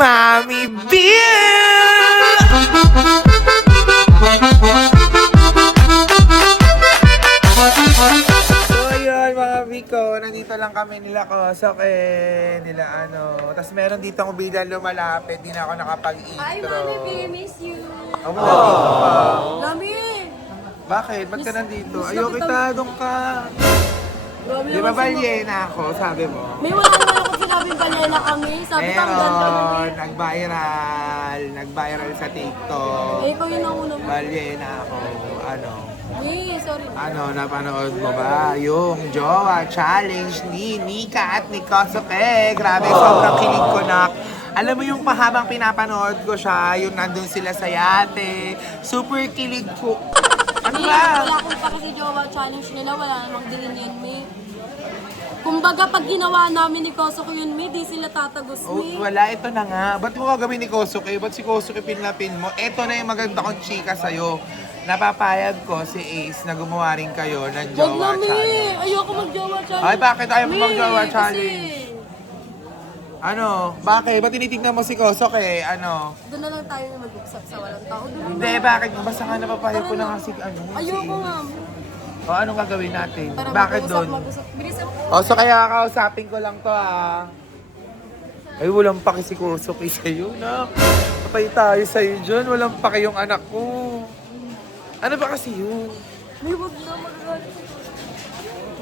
Mami Beer! So yun mga Biko, nandito lang kami nila Kosok nila ano. Tapos meron dito ang bidan lumalapit, di na ako nakapag-intro. Hi, Mami B, miss you. Ako nandito pa. Lami! Bakit? Ba't ka nandito? Ayaw kita, doon ka. Grabe Di ba naman balyena ako, sabi mo? May wala naman ako sinabing balyena kami. Sabi ko, ang ganda Meron, namin. nag-viral sa TikTok. Eh, ikaw yun ang unang. Balyena ako, ano. Sorry. Ano, napanood mo ba? Yung Jowa Challenge ni Nika at ni Kosuke. Grabe, sobrang kilig ko na. Alam mo yung pahabang pinapanood ko siya, yung nandun sila sa yate. Super kilig ko. Ano ba? Wala akong pa kasi Jowa Challenge nila. Wala namang din yun, May. Kumbaga, pag ginawa namin ni Kosuke yun, May, di sila tatagos, Oh, May. wala, ito na nga. Ba't mo gagawin ni Kosuke? Ba't si Kosuke pinlapin mo? Ito na yung maganda kong chika sa'yo. Napapayag ko si Ace na gumawa rin kayo ng Wag Jowa na, May. Challenge. Ayoko mag-Jowa Challenge. Ay, bakit ayaw mo May, mag-Jowa kasi Challenge? Ano? Bakit? Ba't tinitignan mo si Kosuke? Ano? Doon na lang tayo mag-usap sa walang tao. Doon Hindi, bakit? Basta nga napapayag ko na nga si ano. Ayoko nga. O, anong gagawin natin? Tara, Bakit mag-usap, doon? mag-usap. Bilisan mo. O, so kaya kausapin ko lang to Ay, walang paki si Kosuke sa'yo, na. Patay tayo sa'yo dyan. Walang paki yung anak ko. Ano ba kasi yun? May wag na magagalit.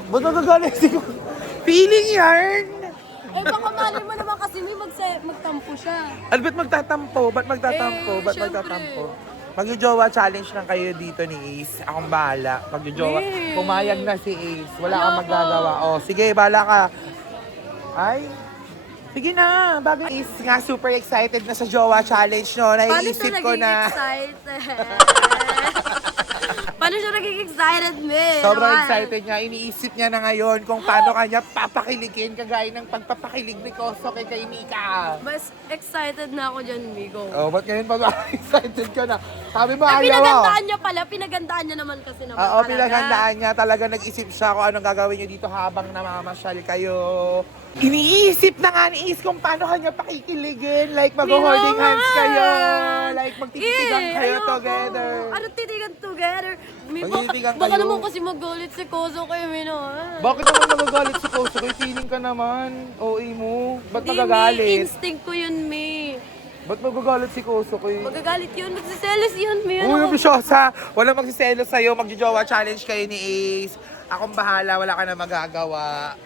Ba't nagagalit si Kosuke? Feeling yarn! Eh baka mali mo naman kasi may magtampo siya. Ano ba't magtatampo? Ba't magtatampo? Eh, Ba't syempre. magtatampo? Mag-jowa challenge lang kayo dito ni Ace. Akong bahala. Mag-jowa. Eh. Pumayag na si Ace. Wala kang Ayoko. magagawa. O, sige, bahala ka. Ay. Sige na. Bagay Ace nga super excited na sa jowa challenge, no? Naiisip ko na. Paano siya naging excited, me? Sobrang Naman. excited niya. Iniisip niya na ngayon kung paano kanya papakiligin kagaya ng pagpapakilig ni Kosuke kay Mika. Mas excited na ako dyan, Migo. Oh, ba't ngayon excited ka na? Sabi mo, Eh, ayaw pinagandaan niya pala. Pinagandaan niya naman kasi naman Oo, talaga. pinaghandaan niya. Talaga nag-isip siya kung anong gagawin niyo dito habang namamasyal kayo. Iniisip na nga ni Is kung paano kanya pakikiligin. Like, mag-holding hands kayo. Like, magtititigan kayo ayoko. together. Ano titigan together? May Magtititigan baka kayo. naman kasi magalit si Kozo kayo, Mino. Bakit naman nagagalit si Kosuke? Feeling ka naman. OA mo. Ba't May nagagalit? instinct ko yun, May. Ba't magagalit si Kosuke? Magagalit yun. Magsiselos yun, May. Uy, Bisyosa! Walang magsiselos sa'yo. Mag-jowa challenge kayo ni Ace. Akong bahala. Wala ka na magagawa.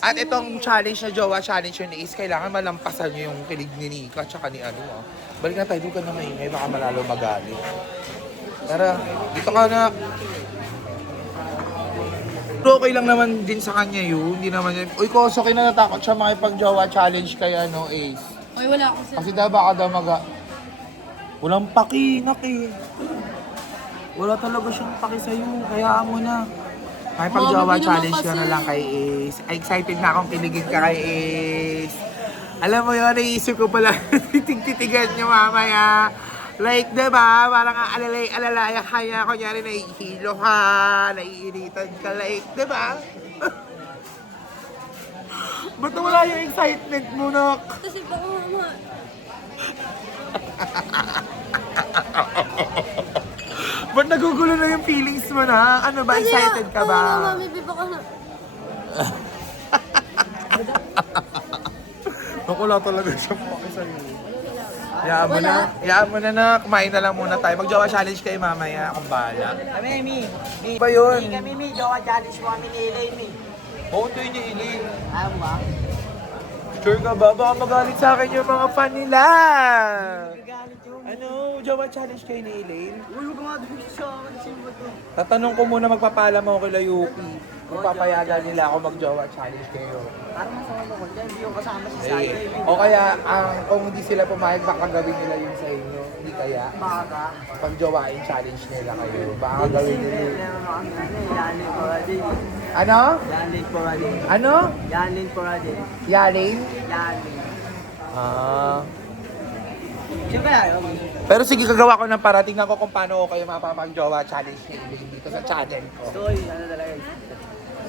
At itong challenge na jowa challenge yun ni Ace, kailangan malampasan nyo yung kilig ni Nika tsaka ni ano. Balik na tayo, doon ka na maingay. Baka malalo magalit. Tara, dito ka na. Pero okay lang naman din sa kanya yun. Hindi naman yun. Uy, Kosuke na natakot siya makipag-jowa challenge kay ano, Ace. Ay, wala ako sa... Kasi daw baka daw walang pakinak eh. Wala talaga siyang paki sa'yo. Kaya mo na. Makipag-jowa Mami, challenge naman ka na kasi. lang kay Ace. Ay, excited na akong kiligin ka kay Ace. Alam mo yun, naisip ko pala titig-titigan niyo mamaya. Like, diba? Parang alalaya kaya. Kunyari, nahihilo ka, naiiritan ka. Like, diba? Ba't wala yung excitement mo, Nak? Kasi baka mama... Ba't nagugulo na yung feelings mo na? Ano ba? Excited ka ba? Oo, mami, baka na... Wala talaga siyang paki sa'yo. Yaan mo na. Kumain na lang muna tayo. Mag-jowa challenge kayo mamaya. Akong bahala. Kami, Mi. Mi. Ba yun? Mi kami, Mi. Jowa challenge mo kami ni Elaine, Mi. Oo, ito yung ilin. Ayaw mo, Sure ka ba? Baka magalit sa akin yung mga fan nila. Galit yun. Ano? Jowa challenge kayo ni Elaine? Uy, huwag nga doon sa akin. Sino ba to? Tatanong ko muna magpapaalam ako kila Yuki. Kung papayagan nila ako mag-jowa challenge kayo. Parang masama ko. Hindi yung kasama si Eh, Sayo, Mi. o kaya, kung hindi sila pumayag, baka gawin nila yun sa inyo. Hindi kaya? Baka. Pag-jowain challenge nila kayo. Baka gawin nila yun. Meron kami Yanin Poradin. Ano? Yanin Poradin. Ano? Yanin Poradin. Yaling? Yanin. Ah. Siyempre ayaw mo. Pero sige, gagawa ko ng para. Tingnan ko kung paano ko kayo mapapag-jowa challenge dito sa channel ko. Story, ano talaga yun.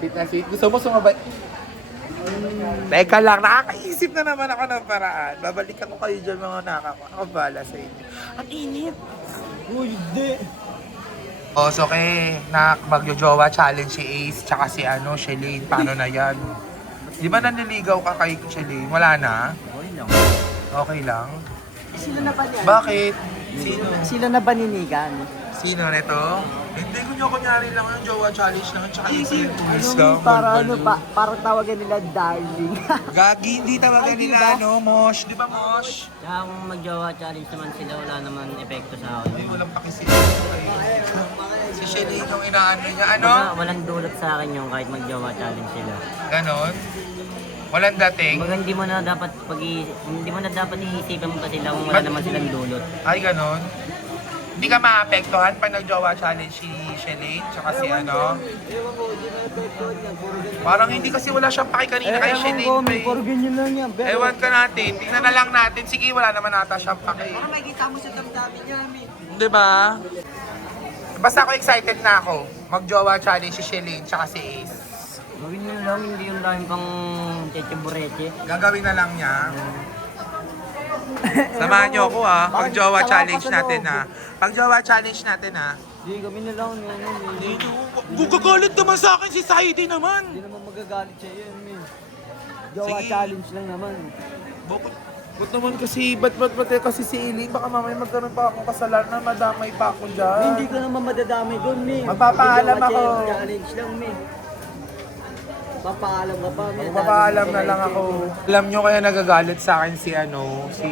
Sweet na sweet. Gusto mo sumabay? Teka lang, nakakaisip na naman ako ng paraan. Babalikan ko kayo dyan mga nakakabala sa inyo. Ang init. Uy, hindi. Oh, so okay, magjo-jowa challenge si Ace tsaka si Shelane. Paano na yan? Di ba nanliligaw ka kay Shelane? Wala na? Okay lang. Okay lang? Sila na ba niyan? Bakit? Sino? Sila na ba ninigan? Sino nito? Hindi ko nyo kunyari lang yung jowa challenge lang tsaka Ace yung tulis ka. Para parang tawagan nila darling. Gagi, hindi tawagan Ay, di nila ba? Mosh. Di ba Mosh? Kaya kung mag-jowa challenge naman sila, wala naman epekto sa akin. Ay, walang pakisi. Si Shelane yung inaano niya. Ano? Walang dulot sa akin yung kahit mag-jowa challenge sila. Ganon? Walang dating? Kumbaga hindi mo na dapat iisipan pa sila kung wala naman silang dulot. Ay, ganon? Hindi ka maapektuhan pag nag-jowa challenge si Shelane tsaka si Parang hindi kasi wala siyang paki kanina kay Shelane. Puro ganyan lang yan. Ewan ka natin. Tingnan na lang natin. Sige, wala naman ata siyang paki. Para makikita mo sa damdamin niya, Mi. Di ba? Basta ako excited na ako. Mag-jowa challenge si Shelane tsaka si Ace. Gawin nyo lang, hindi yung dahil pang cheche-bureche. Gagawin na lang niya. Samahan niyo ako Pag-jowa challenge natin Pag-jowa challenge natin Hindi, kami na lang yan. Gugagalit naman sa akin si Saidi naman. Hindi naman magagalit siya yan, Mi. Jowa Sige. challenge lang naman. Ba't naman kasi, ba't kasi si Eileen, baka mamaya magkaroon pa akong kasalanan, madamay pa ako dyan. Hindi ka naman madadami doon, Mi. Magpapaalam ako. Challenge lang, Mi. Papaalam ka pa, Mi. Magpapaalam na lang ako. Alam nyo kaya nagagalit sa akin si si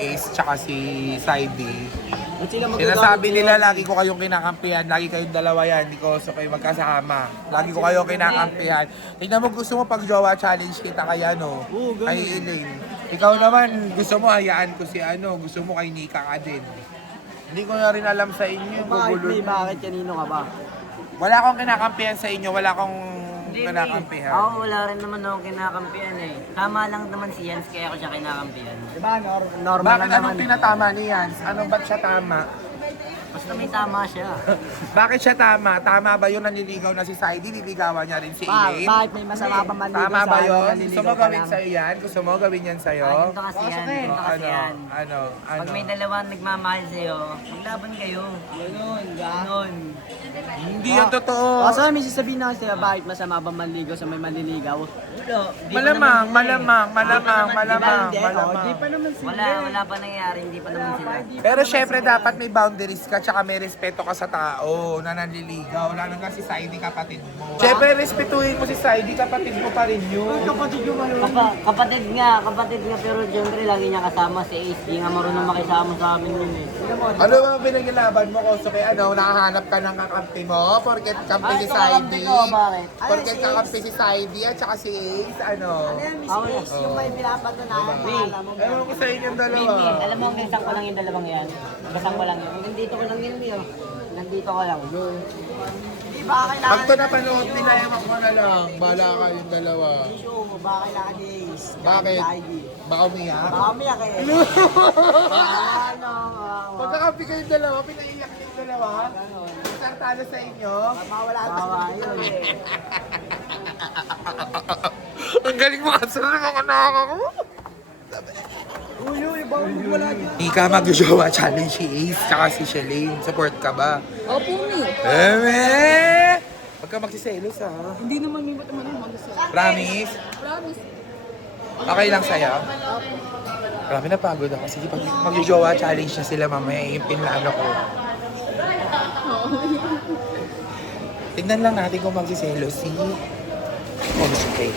Ace tsaka si Saidi. Ba't sila magagalit Sinasabi sa'yo, nila Mi? lagi ko kayong kinakampihan, lagi kayong dalawa yan, hindi ko gusto kayo magkasama. Lagi ko kayong kinakampihan. Tingnan mo, gusto mo pag jowa challenge kita kay Oo, ganun. kay Eileen. Ikaw naman, gusto mo hayaan ko si gusto mo kay Nika ka din. Hindi ko na rin alam sa inyo, Bakit, gugulo. Mi? Bakit? Kanino ka ba? Wala akong kinakampihan sa inyo, wala akong kinakampihan. Ako wala rin naman akong kinakampihan eh. Tama lang naman si Jens kaya ako siya kinakampihan. Diba, normal Bakit lang naman. anong tinatama ni Jans? Anong ba't siya tama? Basta may tama siya. Bakit siya tama? Tama ba yun nanliligaw na si Saidi? Niligawan niya rin si Elaine? Bakit may masama pa man dito Tama sa ba ano, yun? naliligaw Gusto mo ka gawin lang? sa'yo yan? Gusto mo gawin yan sa'yo? Ganito kasi yan. Ganito kasi yan. Ano? Pag may dalawa nagmamahal sa'yo, maglaban kayo. Ganun, Ganon. Hindi yan totoo. Kaso may sasabihin na sila, bakit masama ba manligaw sa may manliligaw? Wala. Di pa Malamang, naman sila eh. malamang. Di pa naman sila. Wala pa nangyayari, hindi pa naman sila. Pero syempre dapat may boundaries ka tsaka may respeto ka sa tao na nanliligaw. Lalo na si Saidi kapatid mo. Syempre respetuhin mo si Saidi, kapatid mo pa rin yun. Kapatid yung ano. Kapatid nga, pero syempre lagi niya kasama si Ace. Di nga marunong makisama sa amin yun eh. Ano ba pinaglalaban mo ko? So kaya nakahanap ka ng kakampi mo? Porket kampi si Saidi. Bakit? Porket kakampi si Saidi at saka si Ace, Yung may pinapatunayan na alam mo. Ewan ko sa inyong dalawa. Min, alam mo, isang ko lang yung dalawang yan. Basang ko lang yun. Nandito ko lang yun, Mio. Nandito ko lang. Di ba kailangan? Pag ito napanood nila, ewan ko na lang. Bahala kayong dalawa. Show mo, ba kailangan ni Ace? Bakit? Saidi. Baka umiyak? Baka umiyak eh. Ano? Pagkakampi kayong dalawa, pinaiyak kayong dalawa. Isang talo sa inyo. Mawala ito. Yun eh. Ang galing mo kasi ng mga nakaka ko. Uy, bawal wala dyan. Ika mag-jowa challenge si Ace tsaka si Shelane. Support ka ba? Opo, Mi. Huwag ka magsiselos Hindi naman may mataman naman sa Promise? promise. Okay lang sa'yo? Marami na pagod ako. Sige, pag mag-jowa challenge na sila mamaya, yung pinlano ko. Tignan lang natin kung magsiselos si Consuke.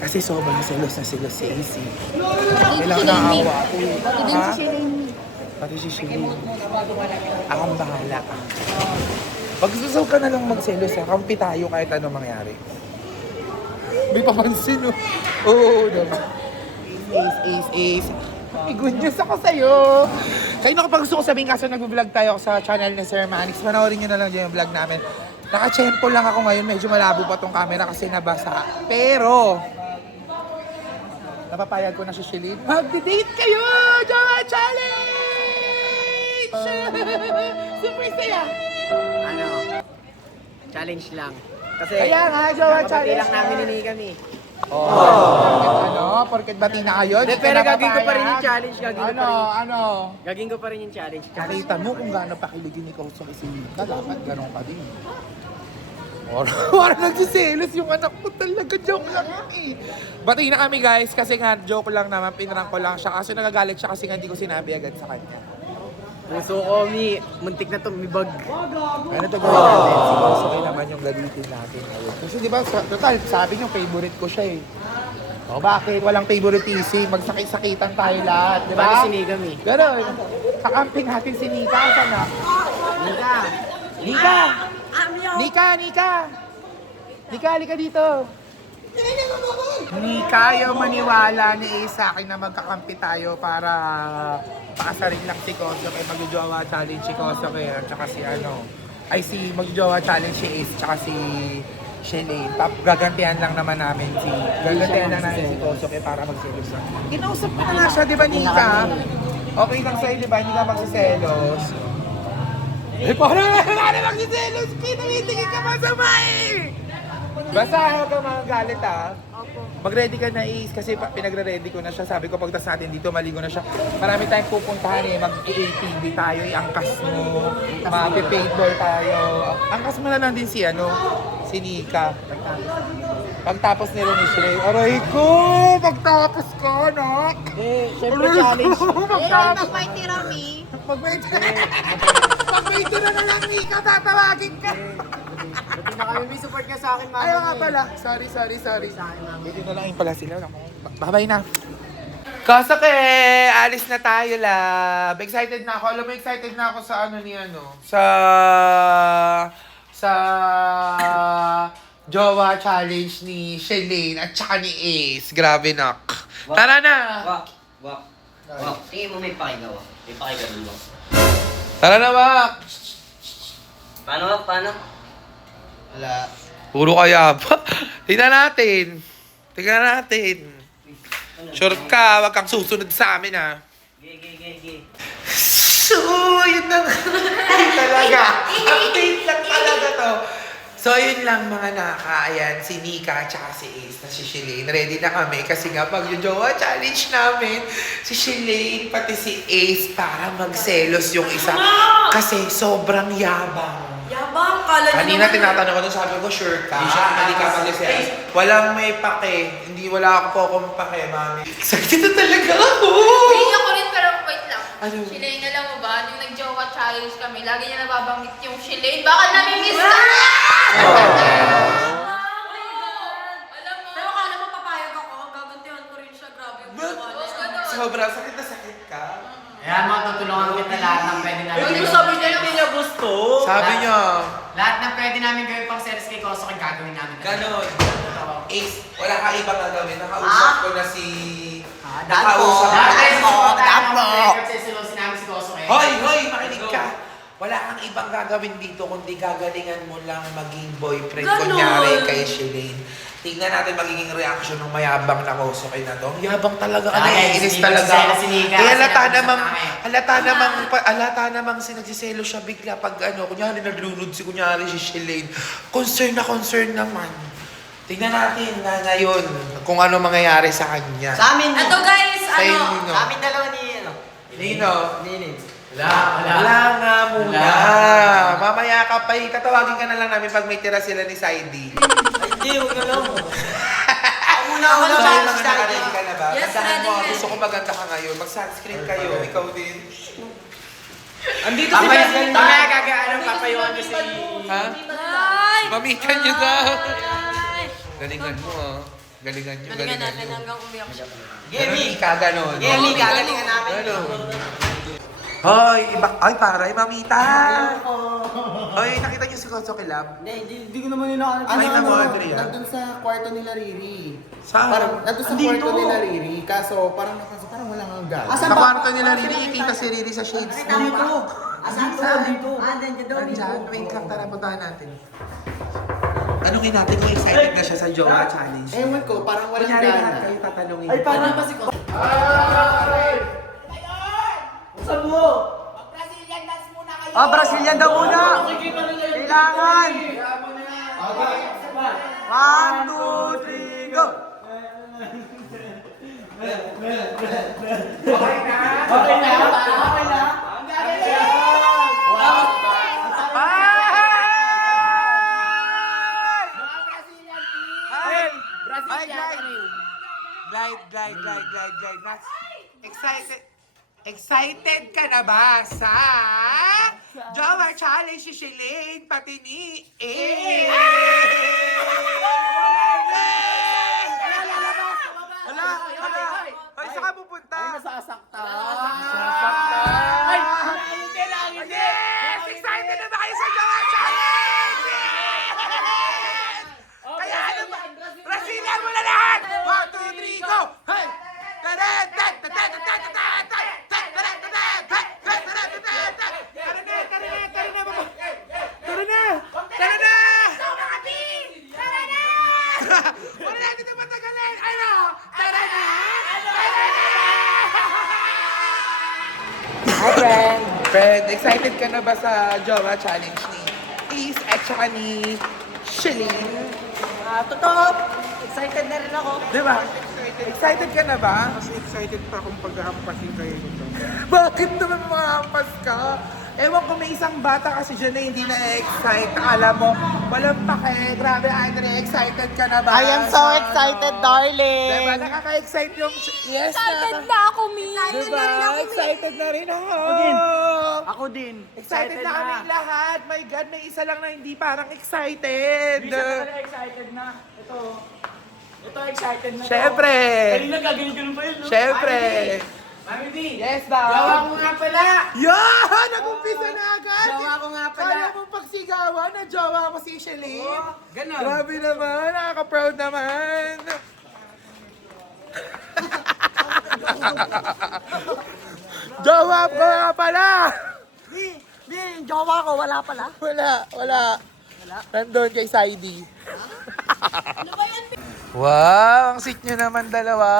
Kasi sobrang selos na selos si AC. Kailangan naawa ako. Pati din si Shelane. Pati si Shelane. Akong bahala. Pag gusto ka na lang magselos, kampi tayo kahit ano mangyari. May papansin, oh. Oo, naman. Ace. May good news ako sa'yo. Kayo na kapag gusto ko sabihin, kaso nag-vlog tayo sa channel ni Sir Manix, panoorin nyo na lang dyan yung vlog namin. Naka-tsempo lang ako ngayon, medyo malabo pa tong camera kasi nabasa. Pero, napapayag ko na si Shelane. Mag-date kayo! Jowa Challenge! Super saya! Challenge lang. Kasi Kaya nga, Jowa kapatid Challenge lang namin ni kami. Ano? Porket bati na kayo? Hindi, Di ka pero na gagawin ko pa rin papayag? yung challenge. Ano? Gagawin ko pa rin yung challenge. Nakita mo kung gaano pakiligin ni Kosong Isilita. Dapat ganun ka din. Parang nagsiselos yung anak ko talaga. Joke lang eh. Bati na kami guys kasi nga joke lang naman. Pinarang ko lang siya kasi nagagalit siya kasi nga hindi ko sinabi agad sa kanya. Puso ko, Mi. Muntik na to, mibag. Ano to gawin natin? Si Kosong naman yung galitin natin ngayon. Kasi di ba, total, sabi niyo favorite ko siya eh. O bakit? Walang favoritism. Magsakit-sakitan tayo lahat. Di ba? Paano siniga, Mi? Ganon. Kakamping natin si Nika. Saan na? Nika! Nika! Nika! Nika! Nika, halika dito. Nika, ayaw maniwala ni Ace sa akin na magkakampi tayo para pakasarin lang si Kosok ay magjojowa challenge si Kosok eh. At saka si ano, ay si magjojowa challenge si Ace tsaka si Shelly. Gagantihan lang naman namin gagantihan lang namin si Kosok eh para magselos lang. Kinausap mo na nga siya, di ba Nika? Okay lang sa'yo, di ba? Hindi ka magsiselos. Eh, parang magsiselos! Kinawitigil ka masama eh! Basta ayaw ka magagalit ah. Mag-ready ka na Ace kasi pinagre-ready ko na siya. Sabi ko pagtas natin dito, maligo na siya. Marami tayong pupuntahan eh. Mag-ATV tayo, iangkas mo. Mag-paintball tayo. Angkas mo na lang din si si Nika. Pagtapos nila ni Shrey. Aray ko! Pagtapos ko, no? Siyempre challenge. Mag-fight ni Rami. Pag-wait na lang, Nika, tatawagin ka. Buti na kami, may support ka sa akin, mama. Ayaw nga pala. Sorry. Dito na lang yung pala sila. Bye-bye na. Kasake! Alis na tayo, lab. Excited na ako. Alam mo, excited na ako sa sa Jowa Challenge ni Shelane at saka ni Ace. Grabe, nak. Tara na! Wak. Tingin mo may pakigaw. May pakigaw mo. Tara na, Wak! Paano, Wak? Paano? Wala. Puro kaya ba? Tingnan natin. Sure ka, wag kang susunod sa amin, ha? Ge. So, yun na nga. Update lang talaga to. So, yun lang mga naka. Ayan, si Nika at si Ace na si Shelane. Ready na kami kasi nga pag-jowa challenge namin, si Shelane pati si Ace para magselos yung isa. Kasi sobrang yabang. Yabang, kala niyo Kanina naman. tinatanong ko doon, sabi ko, sure ka? Hindi ka mag-selos. Walang may pake. Wala ako kung pake, mami. Excited na talaga ako! Hindi ako rin, pero wait lang. Ano? Shelane, alam mo ba, yung nag-jowa challenge kami, lagi niya nababanggit yung Shelane. Baka nami-miss ka! Alam mo, Pero kala mo papayag ako, gagantihan ko rin siya. Grabe yung buwan. Sobrang sakit na sakit ka. Kaya matutulungan kita lahat ng pwede namin. Hindi mo sabi niya hindi niya gusto. Sabi niya, Lahat ng pwede namin gawin pang series kay Koso, gagawin namin. ganon. Ace, wala ka ibang gagawin. Nakausap ko na si... Dapo. Sisilosin namin si Koso eh. Hoy, makinig ka. Wala kang ibang gagawin dito kundi gagalingan mo lang maging boyfriend Ganon. kunyari kay Shelane. Tingnan natin magiging reaction ng mayabang na Kosoke na to. Yabang talaga ka, Ay, naiinis hindi ko talaga. siselo si Nika Kaya kasi halata namang sinagsiselo siya bigla pag kunyari naglunod kunyari si Shelane. Concern naman. Tingnan natin na ngayon kung ano mangyayari sa kanya. Sa amin, Ito guys, Sa inyo, Nino. Sa amin dalawa ni, Nino. Ninin. Wala nga muna. Mamaya ka pa tatawagin ka na lang namin pag may tira sila ni Saidi. Hindi, huwag na lang. So, Una. yung mga naka-ready ka na ba? Yes, Gandahan mo. ready. Gusto ko maganda ka ngayon. Mag-sunscreen kayo. Ikaw din. Andito si Beth. Mamaya gagawin papayuan ko si... Ha? Ay! Mamikan niyo daw. Galingan mo ah. Galingan niyo. Galingan natin hanggang umiyak siya. Ganon ka, ganon. Yemi, gagalingan namin. Ganon. Hoy, ay paray, mamita. Hoy, nakita niyo si Koso Kilab? Hindi ko naman yun nakakita. Nakita mo, Adria? Nandun sa kwarto nila Riri. Saan? Parang, nandun sa kwarto nila Riri. Kaso, parang wala nga gag. Sa kwarto nila Riri, ikita si Riri sa shades. Dito. Asan to? Dito. Nandiyan daw dito. Andyan, wait lang, tara, puntahan natin. Tanungin natin kung excited na siya sa Jowa Challenge. Ewan ko, parang walang Kunyari lahat gana. kayo tatanungin. Ay, parang ba si Koso? Brazilian daw muna. Kailangan. 1, 2, 3, go. Glide. Excited ka na ba sa Jowa Challenge si Shelane pati ni Wala. Ay, saan ka pupunta? Ay, nasasaktan. Ay, yes! Excited na ba kayo sa Jowa Challenge? Kaya ano ba? Brasilan mo na lahat! 1, 2, 3, go! Hey! Friend, excited ka na ba sa Jowa Challenge ni Ace at saka ni Shelane? Totoo, excited na rin ako. Diba? Excited ka na ba? Mas excited pa kung paghahampasin kayo nito. Bakit naman makahampas ka? Ewan ko, may isang bata kasi dyan na hindi na-excite. Alam mo, walang pake. Grabe, Andre, excited ka na ba? I am so excited, darling. Diba? Nakaka-excite yung... Yes, Excited na ako, Mi! Diba? Excited na rin ako. Ako din. Excited na kami lahat. My God, may isa lang na hindi parang excited. Excited na. Ito excited na. Siyempre. Kanina gagawin pa yun, no? Siyempre. Mami B, Yes, daw. gawa ko nga pala. Yan! Nag-umpisa na agad! Jowa ko nga pala. Kaya mong pagsigawan na jowa mo si Shelane. Ganon. Grabe naman, nakaka-proud naman. Jowa ko nga pala! Yung jowa ko, wala pala. Wala. Nandun kay Saidi. Wow, ang sweet nyo naman dalawa.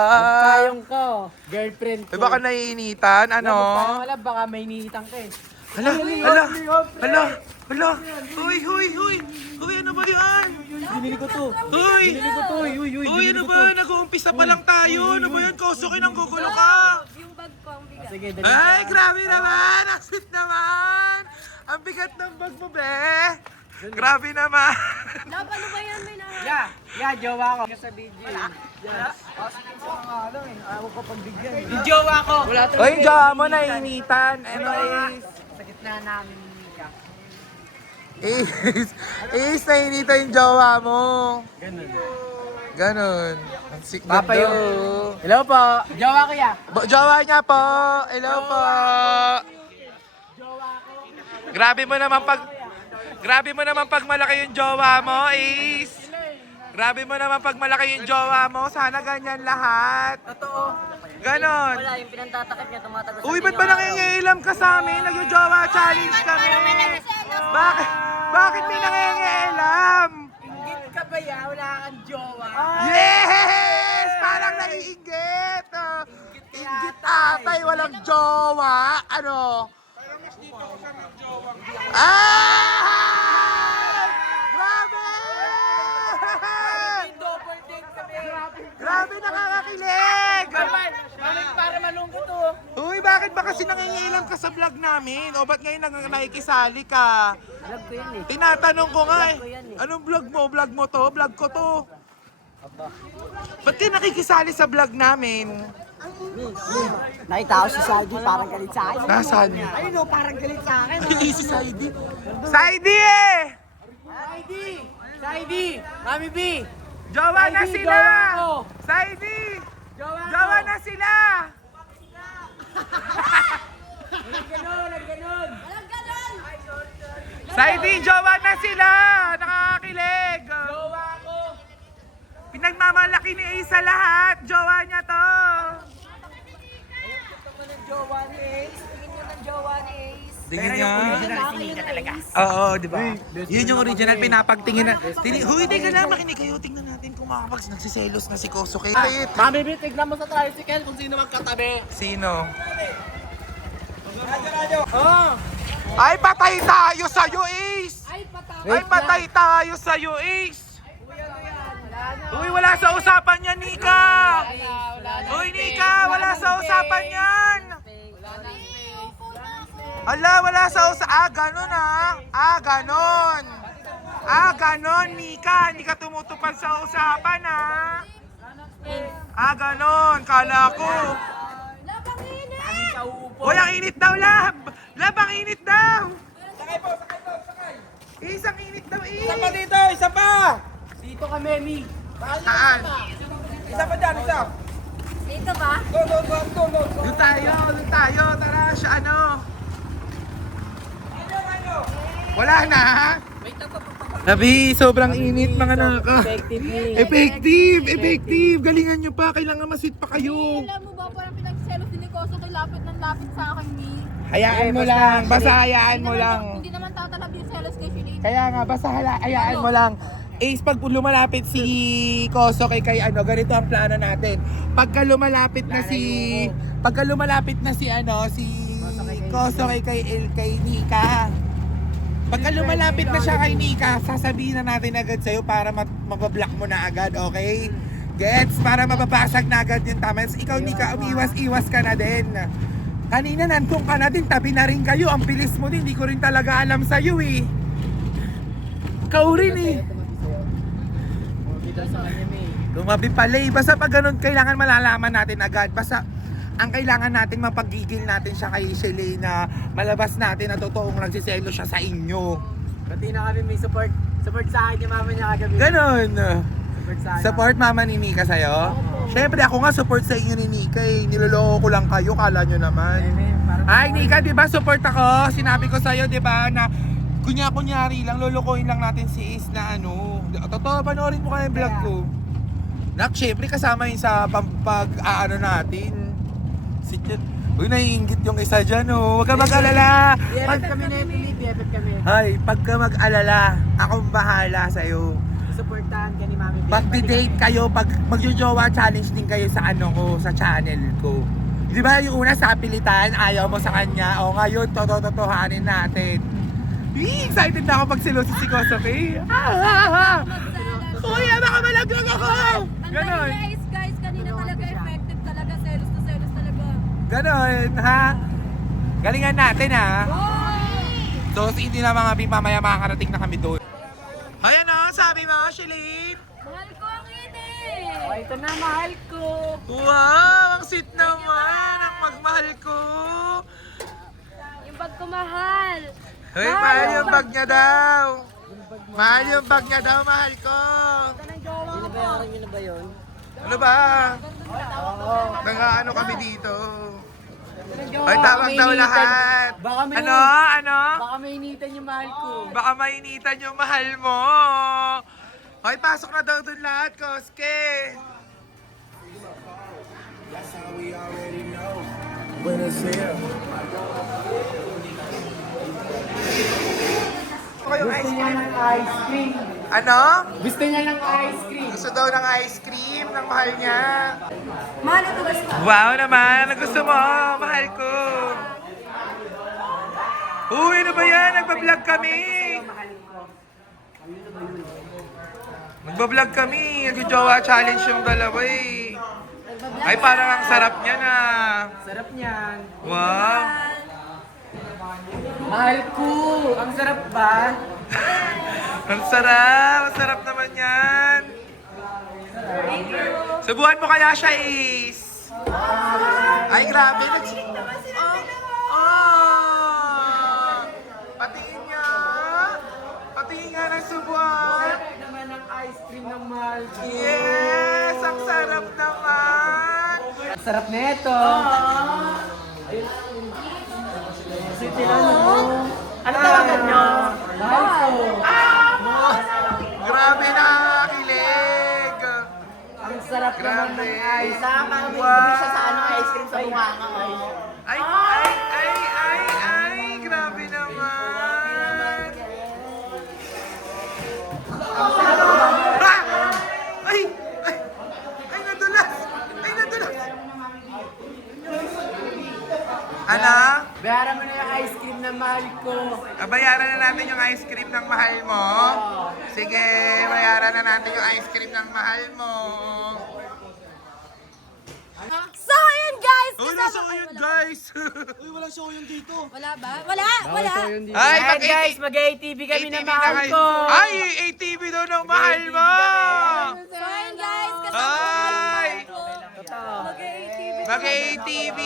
Payong ko, girlfriend ko. Baka naiinitan, ano? Wala, baka may iniitang ka eh. Hala! Uy, ano ba yan? Binili ko to. Uy, Uy, ano ba? Nag-uumpisa pa lang tayo. Ano ba yan? Kosukin ang gugulo ka. Yung bag ko, ang bigat. Sige, dali. Ay, grabe naman! Ang sweet naman! Ang bigat ng bag mo, be! Grabe naman! Love, ano ba yan? May na... Yeah, jowa ko. Sa video. Yung jowa ko. Wala to. Uy, jowa mo naiinitan. Anyways. Sa gitna namin ka. Ace, naiinitan yung jowa mo. Ganon. Ang sick na Papayo. Hello po. Jowa ko ya. Jowa niya po. Hello po. Grabe mo naman pag malaki yung jowa mo, Ace. Grabe mo naman pag malaki yung jowa mo. Sana ganyan lahat. Totoo. Ganon. Wala, yung pinantatakip niya tumatagal Uy, ba't ba nangingilam ka sa amin? Nag-jowa challenge kami. Bakit may nangingilam? Ingit ka ba ya? Wala kang jowa. Yes! Parang naiinggit. Inggit atay, walang jowa. Ano? Ah! Grabe! Double date kami. Grabe, nakakakilig! Para malungkot to. Uy, bakit ba kasi nangingilam ka sa vlog namin? O ba't ngayon nakikisali ka? Vlog ko yan eh. Tinatanong ko nga eh. Vlog ko yan eh. Anong vlog mo? Vlog mo to? Vlog ko to. Ba't kayo nakikisali sa vlog namin? Nakita ko si Saldi, parang galit sa akin. Nasaan? Ayun o, parang galit sa akin. Ay, si Saidi. Saidi eh! Saidi! Mami B! Jowa na Saidi, sila! jowa ko. Saidi! Jowa Jowa na sila! Ganon! Saidi, jowa na sila! Nakakakilig! Jowa ko! Pinagmamalaki ni Ace sa lahat! Jowa niya to! Jowa ni Ace. Tingin niya. Oo, di ba? Yun yung original, pinapagtingin na. Huy, tingnan na, makinig kayo. Tingnan natin kung nagsiselos na si Kosuke. Mami B, tignan mo sa tricycle kung sino magkatabi. Sino? Ay, patay tayo sa'yo, Ace! Ay, patay tayo sa'yo, Ace! Uy, wala sa usapan yan, Nika! Uy, Nika, wala sa usapan yan! Ala, wala sa usapan. Ah, ganun ah. Ah, ganun. Ah, ganun, Nika. Hindi ka tumutupad sa usapan ah. Ah, ganun. Kala ko. Uy, ang init daw, Lab! Lab, ang init daw! Isang init daw, Isa pa dito, isa pa! Dito ka, Memi. Saan? Isa pa dyan, isa. Dito ba? Go, go, go, go, go. Doon tayo. Tara, siya ano. Wala na. Sabi, sobrang init mga naka. Effective. Galingan nyo pa. Kailangan masweet pa kayo. Alam mo ba, parang pinagselos din ni Koso kay lapit ng lapit sa akin, Mi. Hayaan mo lang. Basta hayaan mo lang. Hindi naman tatalab yung selos kay Shilane. Kaya nga, basta hayaan mo lang. Ace, pag lumalapit si Koso kay ano, ganito ang plano natin. Pagka lumalapit na si Koso kay Nika. Pagka lumalapit na siya kay Nika, sasabihin na natin agad sa'yo para mabablock mo na agad, okay? Gets? Para mababasag na agad yung tama. Ikaw, Nika, umiwas-iwas ka na din. Kanina nandun ka na din, tabi na rin kayo. Ang bilis mo din, hindi ko rin talaga alam sa'yo eh. Ikaw rin eh. Tumabi pala eh. Basta pag ganun, kailangan malalaman natin agad. Basta ang kailangan natin mapagigil natin siya kay Shelly na malabas natin na totoong nagsiselo siya sa inyo. Pati na kami may support. Support sa akin yung mama niya kagabi. Ganon. Support sa akin. Support mama ni Nika sa'yo? Siyempre ako nga support sa inyo ni Nika eh. Niloloko ko lang kayo, kala nyo naman. Ay Nika, di ba support ako? Sinabi ko sa'yo, di ba, na kunyari lang, lolokohin lang natin si Ace na ano. Totoo, panoorin mo kaya yung vlog ko. Nak, syempre kasama yun sa pag-aano natin. Uy, naiingit yung isa dyan, oh. Huwag ka mag-alala. BFF kami na ito, BFF kami. Ay, pagka mag-alala, akong bahala sa'yo. Supportahan ka ni Mami. Pag-date kayo, pag magjo-jowa challenge din kayo sa ano ko, sa channel ko. Di ba yung una sa pilitan, ayaw mo sa kanya, o ngayon, totohanin natin. Excited na ako pag silosi si Kosoke. Kuya, baka malaglag ako! Ganon. Guys, kanina talaga effective talaga. Selos na selos talaga. Ganon, ha? Galingan natin, ha? So, hindi na mga mamaya makakarating na kami doon. Ayan na, sabi mo, Shelly. Mahal ko ang ini! Oh, ito na, mahal ko. Wow, ang sweet naman, ang magmahal ko. Yung bag ko mahal. Hoy, mahal yung bag niya daw. Mahal yung bag niya daw, mahal ko. Binabayaran nyo na ba yun? Ano ba? Nang-ano kami dito. Ay, tawag daw lahat. Baka may Ano? Baka mainitan yung mahal ko. Baka mainitan yung mahal mo. Hoy, pasok na daw dun lahat, Koske. That's how we already know when it's here. Gusto niya ng ice cream. Ano? Gusto niya ng ice cream. Gusto daw ng ice cream ng mahal niya. Mahal ito gusto. Wow naman, ang gusto mo, mahal ko. Uy, ano ba yan? Nagbablog kami. Nagbablog kami. Nag-jowa challenge yung dalawa eh. Ay, parang ang sarap niya na. Sarap niyan. Wow. Mahal ko. Ang sarap ba? Ang sarap. Ang sarap naman yan. Subuhan mo kaya siya, Ace. Ay, grabe. Patingin niya. Patingin nga ng subuhan. Naman ang ice cream ng mahal ko. Yes! Ang sarap naman. Ang sarap na ito. Ano tawagan niyo? Mahal ko. Grabe, nakakilig. Ang sarap naman Grabe. ng ice cream. Bibili siya sa ano, ice cream sa bunganga. Ay, grabe naman. Ay, nadulas. Ano? Bayaran mo na yung ice cream na mahal mahal ko. Bayaran na natin yung ice cream ng mahal mo. Sige, bayaran na natin yung ice cream ng mahal mo. So, ayun guys! Uy, nasa yun, guys! Wala ba? Wala! Ay, Ayan guys, mag-ATV kami na mahal ko. Ay, ATV daw ng mahal mo! So, ayun guys, kasama Ay! mag-ATV. Mag-ATV!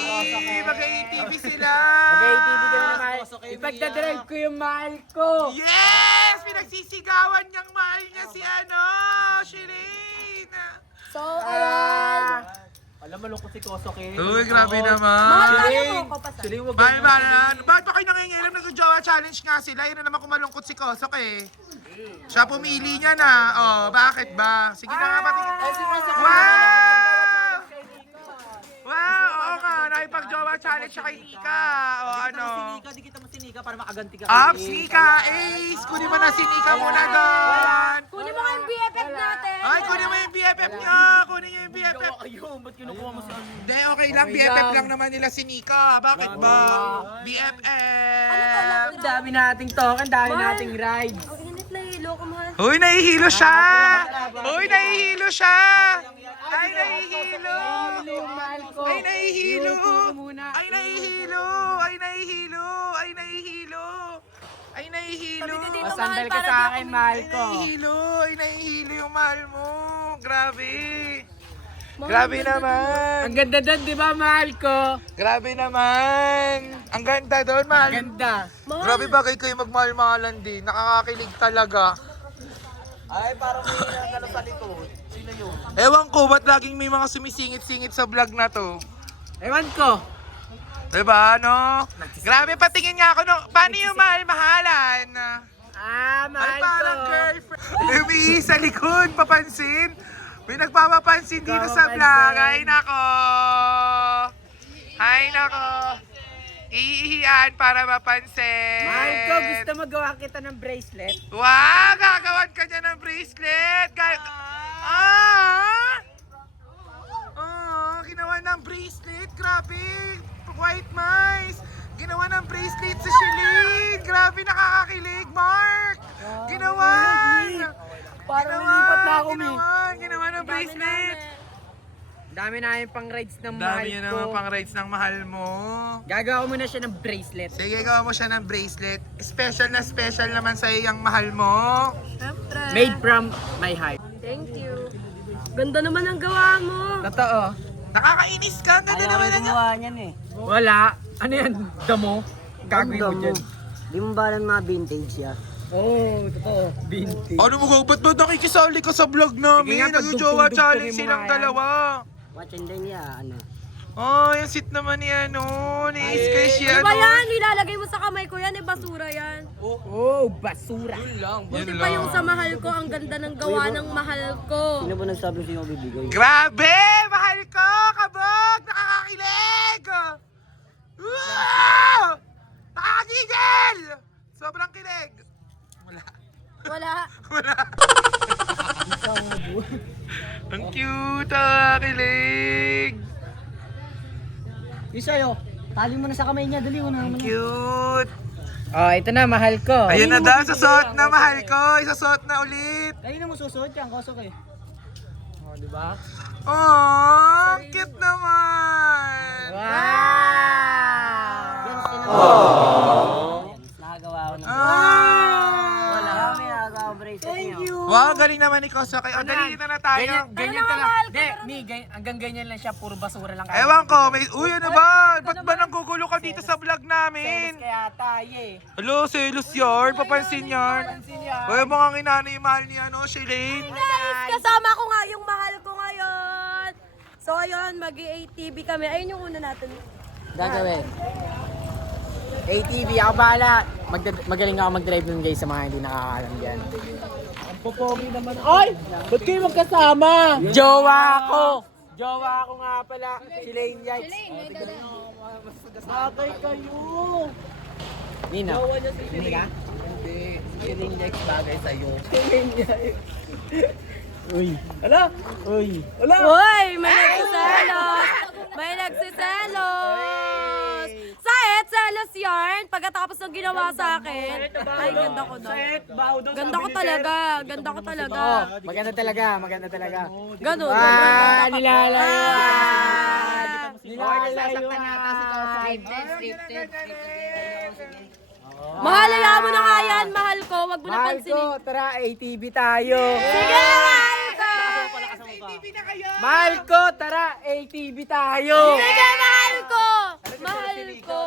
Mag-ATV sila! Mag-ATV kami na mahal. Ipagdadrive ko yung mahal ko. Yes! Pinagsisigawan niyang mahal niya si Shireen! So, ayun. Alam mo, malungkot si Kosoke. Uy, grabe Mahal naman! tayo mo, papasan. Mahal. Bakit pa kayo nangingilam? Nag-jowa challenge nga sila. Yun na naman kumalungkot si Kosok eh. Siya pumili niya na. Oh, bakit ba? Sige na nga pati. Wow! Wow! Oo nga. Nakipag-jowa challenge siya kay Nika. O ano? Di kita mo si Nika para makaganti ka. Ups, Nika! Ace! Kunin mo na si Nika muna doon. Kunin mo nga yung BFF natin. Ay, kunin mo yung BFF niya. Kunin niyo yung BFF. Ayun, ba't kinukuha mo sa Hindi, okay lang. BFF lang naman nila si Nika. Bakit ba? BFF! Ano to, love? Ang dami nating token, dami nating rides. Ang init na hilo ko, mahal. Uy, nahihilo siya! Uy, nahihilo siya! Ay, nahihilo! Yung mahal ko. Ay, nahihilo! muna. Ay, nahihilo! Ay, nahihilo! Ay, nahihilo! Ay, nahihilo! Sabi ko dito, Masandal ka para sa di akin, ako mahal Ay, ko. nahihilo! Ay, nahihilo yung mahal mo! Grabe! Grabe naman! Ang ganda doon, di ba, mahal ko? Grabe naman! Ang ganda doon, mahal! Ganda. Grabe bagay kayo magmahal-mahalan din. Nakakakilig talaga. Ay, parang may nagkala sa likod. Sino yun? Ewan ko, ba't laging may mga sumisingit-singit sa vlog na to? Ewan ko. Diba, no? Grabe, patingin nga ako no. Paano yung mahal-mahalan? Ay, Mahal parang ko. girlfriend. May sa likod, papansin. May nagpapapansin dito sa vlog. Ay, nako. Ay, nako. Iihiyan para mapansin. Mahal ko, gusto magawa kita ng bracelet. Wow, gagawan ka niya ng bracelet. Ginawa ng bracelet. Grabe. White mice. Ginawa ng bracelet sa Shilin. Grabe, nakakakilig, Mark. Ginawa. Parang nilipat na ako, Mi. Ginawa ng bracelet. Dami na yung pang rides ng mahal Dami ko. yun naman pang rides ng mahal mo. Gagawa mo na siya ng bracelet. Sige, gawa mo siya ng bracelet. Special na special naman sa'yo yung mahal mo. Siyempre. Made from my heart. Thank you. Ganda naman ang gawa mo. Totoo. Nakakainis ka. Ganda Ayaw naman ko ang gumawa niyan eh. Wala. Ano yan? Damo? Gagawin mo dyan. Di mo ba mga vintage ya? Oo, totoo. Vintage. Ano mo ba't ba nakikisali ka sa vlog namin? Sige nga, Nag-jowa pagdugtong-dugtongin challenge mo silang nga yan. dalawa. Watch and then ya, ano. Oh, yung sit naman ni ni Iskay Ano siya. ba yan? Ilalagay mo sa kamay ko yan. Basura yan. Oh, basura. Buti pa yung sa mahal ko. Ang ganda ng gawa ng mahal ko. Sino ba nagsabi sa'yo bibigay? Grabe! Mahal ko! Kabog! Nakakakilig! Wow! Nakakagigil! Sobrang kilig! Wala. Wala. Ang cute! Nakakakilig! Yung sa'yo, tali mo na sa kamay niya, dali mo na. Ang cute! Oh, ito na, mahal ko. Ayun na daw, susuot na mahal ko! Isusuot na ulit! Kanina mo susuot yan, kosok eh. Oh, di ba? Oh, cute naman! Wow! Nakagawa ko na. Ah! Kami nakagawa ko bracelet niyo. Wow, galing naman ni Kosok. O, dali na tayo. Ganyan Ano, talaga. mahal ko, Hindi, pero- Mi, hanggang ganyan lang siya. Puro basura lang. Ewan ko, uy, ano ba? Ba't ba nanggugulo ka dito sa vlog namin? Kaya tayo eh. Hello, selos yarn, papansin yarn. Pansin niya. Uy, mga inanay mahal ni Shilane. Guys, kasama ko nga yung mahal ko ngayon. So, ayun, mag-ATV kami. Ayun yung una natin. Gagawin. ATV, ako bahala. Magaling ako mag-drive nun guys sa mga hindi nakakaalam dyan. Ang popogi naman. Ay! Ba't kayo magkasama? Jowa ako! Jowa ako nga pala. Si Lane Yates. Bagay kayo! Nina? Hindi ka? Hindi. Si Lane Yates bagay sa'yo. Si Lane Yates. Uy. Ala? Uy. Ala? Uy, may nagsiselos! May nagsiselos! Selos yarn! pagkatapos ng ginawa sa akin, ay ganda ko daw. Ganda ko talaga, ganda ko talaga. Maganda talaga, maganda talaga. Ganun, Ah, ganun. nilalayuan! Nilalayuan! Mahal, hayaan mo na nga yan, mahal ko. Wag mo na Mahal ko, pansinin. tara, ATV tayo. Sige, mahal ko! Mahal ko, tara, ATV tayo. Sige, mahal ko! Mahal ko!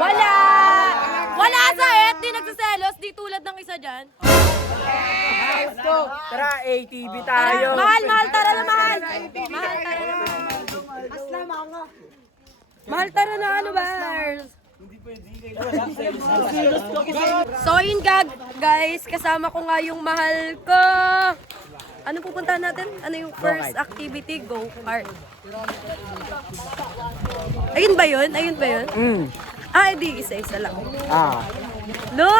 Wala! Wala sa et, di nagsiselos, di tulad ng isa dyan. Mahal ko, tara, ATV tayo. Mahal, mahal, tara na, mahal! Mahal, tara na. Mahal, tara na, ano bars? So yun guys, kasama ko nga yung mahal ko. Ano pupuntahan natin? Ano yung first activity? Go-kart. Ayun ba yun? Ayun ba yun? Ah, edi isa-isa lang. Ah. No!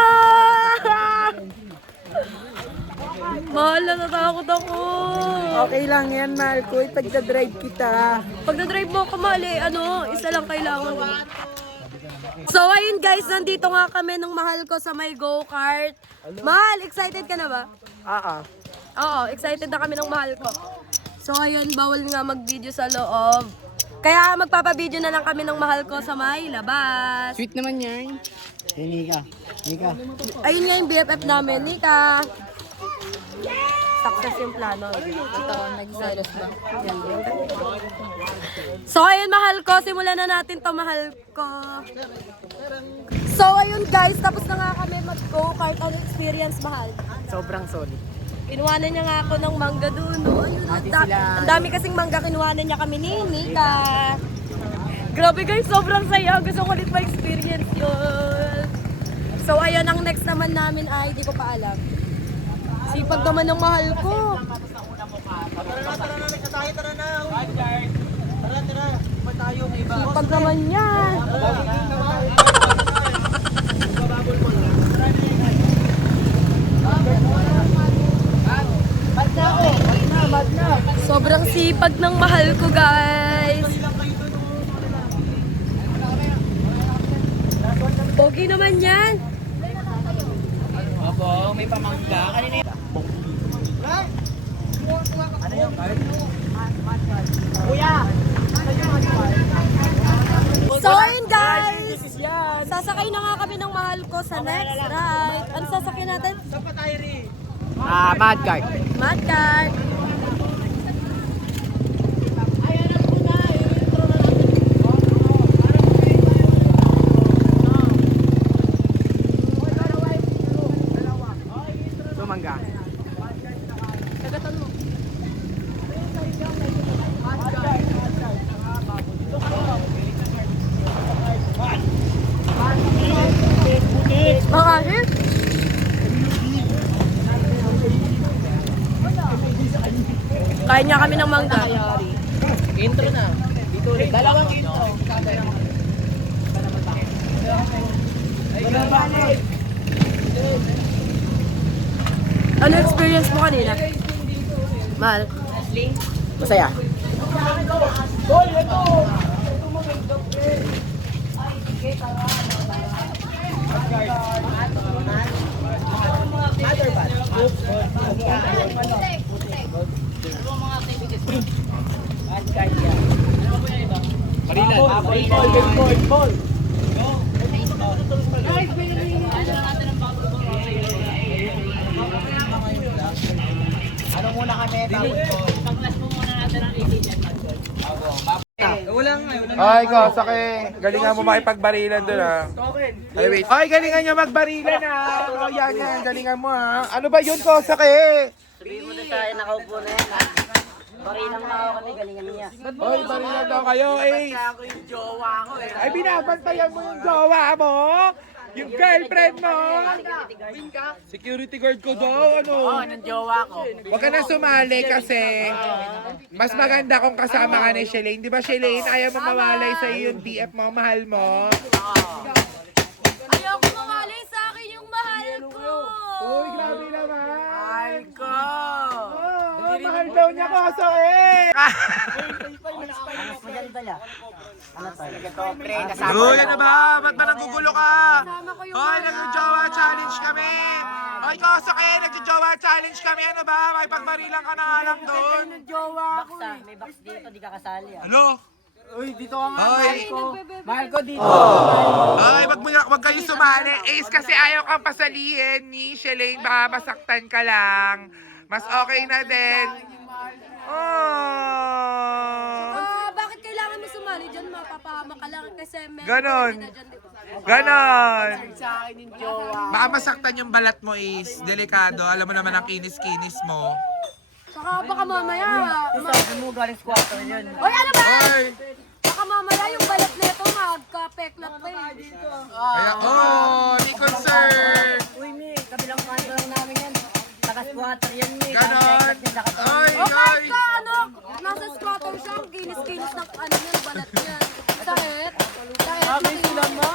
Mahal, natatakot ako. Okay lang yan, mahal ko. Itagda-drive kita. Pag na-drive mo ako, mahal eh, ano, isa lang kailangan. So, ayun guys, nandito nga kami nung mahal ko sa may go-kart. Mahal, excited ka na ba? Oo, excited na kami ng mahal ko. So, ayun, bawal nga mag-video sa loob. Kaya magpapa-video na lang kami ng mahal ko sa may labas. Sweet naman yan. Hey, Nika. Nika. Ayun nga yung BFF namin, Nika. Success yung plano. Ito, nag-serious ba? So, ayun, mahal ko. Simulan na natin to, mahal ko. So, ayun guys, tapos na nga kami mag-go-kart. Ano experience, mahal? Sobrang solid. Kinuhanan niya nga ako ng mangga doon. No? Ayun, ang dami kasing mangga, kinuhanan niya kami ni Nika. Grabe guys, sobrang saya. Gusto ko ulit ma-experience yun. So, ayun, ang next naman namin ay, di ko pa alam. Sipag naman ng mahal ko. Sipag naman yan. Sobrang sipag ng mahal ko, guys. Pogi naman yan. So ayun guys, sasakay na nga kami ng mahal ko sa next ride. Ano sasakay natin? Mad cart. Mad cart. Sumangga. Makahit. Kain niya kami ng mangga. Intro na. Dito ulit. Dalawang intro. Ano experience mo kanina? Mahal. Masaya. Ay, Kosake. Galingan mo makipagbarilan doon, ha? Ay, wait. Ay, galingan nyo magbarilan, ha? Oh, yan. Galingan mo, ha? Ano ba yun, Kosake? Sabihin mo na tayo, nakaupo na yan. Barilang na ako kasi galingan niya. Oy, barilan daw kayo, eh. Ako yung jowa ko eh. Ay, binabantayan mo yung jowa mo? Yung girlfriend mo? Security guard ko daw, ano? Oo, ng jowa ko. Huwag ka na sumali kasi mas maganda kung kasama ka ni Shalane. Di ba, Shalane, ayaw mo mawalay sa iyo yung BF mo, mahal mo? Ayaw ko mawalay sa akin yung mahal ko. Uy, grabe naman. Mahal ko. Oh, mahal daw niya kaso eh. Mas maganda la. Ano to? Uy, ano ba? Ba't ba nanggugulo ka? Hoy, nag-jowa challenge kami! Hoy, Kosoke, nag-jowa challenge kami. Ano ba? May pagbarilang ka na nga lang doon. Baksa, may box dito, di ka kasali ah. Ano? Uy, dito ka nga, Hoy! Mahal ko dito. Ay, wag kayo sumali. Ace, kasi ayaw kang pasalihin ni Shalane. Baka masaktan ka lang. Mas okay na din. Oh. Bakit kailangan mo sumali dyan? Mapapahama ka lang kasi may Ganon. na dyan, di ba? Ganon. Sa akin yung jowa. Baka masaktan yung balat mo, Ace. Delikado. Alam mo naman ang kinis-kinis mo. Saka baka mamaya, Sabi mo galing squatter yun. Hoy, ano ba? Hoy! Baka mamaya yung balat nito magka-peklat pa eh. Kaya, oh, di concern. Uy, Mi, kabilang kanto lang namin yan. Taga-squatter yan, Mi. Ganon. Oy, O kahit oy. ka, ano, nasa squatter siya, ang kinis-kinis ng ano niya, balat niya. Sakit. Sabi sila ma.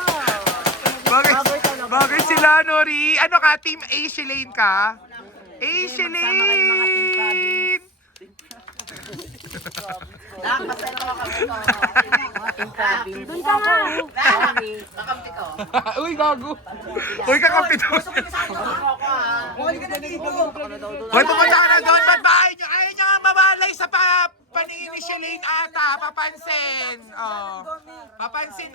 Bagay sila, Nori. Ano ka? Team A, Shalane ka? A, Shalane! Doon ka nga. Uy, gago. Uy, kakampi doon. Uy, pumunta ka na doon. Ba't ba ayaw niya nga mamalay sa paningin ni Shalane ata? Papansin. Oh. Papansin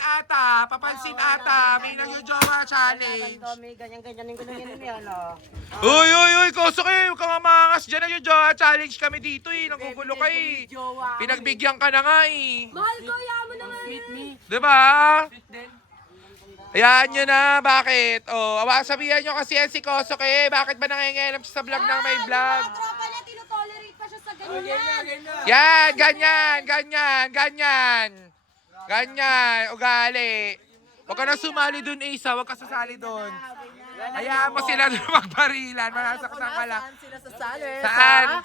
ata. May nag-jowa challenge. Tommy, ganyan-ganyanin ko na yun, Mi, ano. Uy, Kosoke, huwag kang mamangas dyan. Nag-jowa challenge kami dito eh. Nanggugulo ka eh. Pinagbigyan ka na nga eh. Mahal ko, hayaan mo naman. Diba? Hayaan nyo na. Bakit? Oh, sabihan nyo kasi yan si Kosoke. Bakit ba nangingialam siya sa vlog ng may vlog? Mga tropa niya, tinotolerate pa siya sa ganyan. Yan, ganyan. Ugali. Huwag ka na sumali dun, Isa. Huwag ka sasali dun. Hayaan mo sila dun magbarilan. Manasaktan ka lang. Sila sasali. Saan?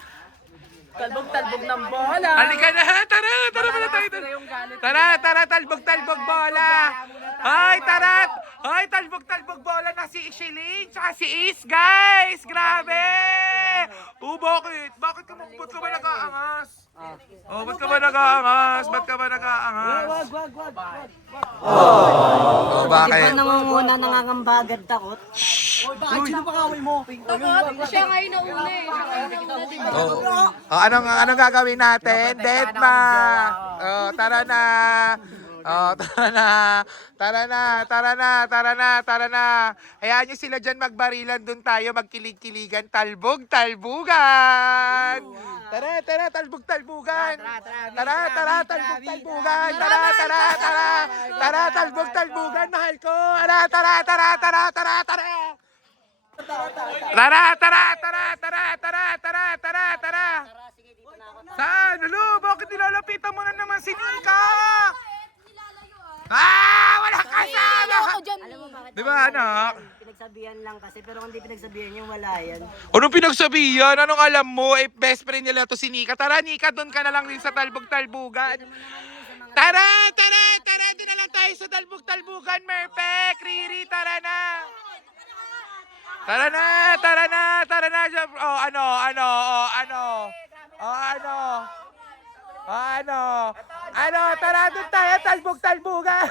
Talbog-talbog ng bola. Halika na. Tara muna tayo. Tara, talbog bola. Hoy, talbog bola na si Shalane tsaka si Ace, guys. Grabe. Bakit? Ba't ka ba nag-aangas? Oh, ba't ka ba nag-aangas? Wag. Oh, Di ba bakit? nangunguna, nangangambagan, takot? Takot, siya ngayon na una eh. Di ba? Oh, anong gagawin natin? Deadma. Oh, tara na. Oh, tara na. Hayaan niyo sila dyan magbarilan, dun tayo magkilig-kiligan, talbugan. Tara, talbog-talbugan. Tara, talbog-talbugan. Tara, talbog-talbugan, mahal ko. Tara. Saan? Ano? Bakit nilalapitan mo na naman si Nika? Wala kasama! Alam mo bakit? Di ba, anak? Pinagsabihan lang kasi, pero kung di pinagsabihan yung wala yan. Anong pinagsabihan? Anong alam mo? Best friend nila to si Nika. Tara, Nika, doon ka na lang din sa talbog-talbugan. Tara! Doon na lang tayo sa talbog-talbugan, Merpek! Riri, tara na! Tara na! Tara, doon tayo, talbog-talbugan!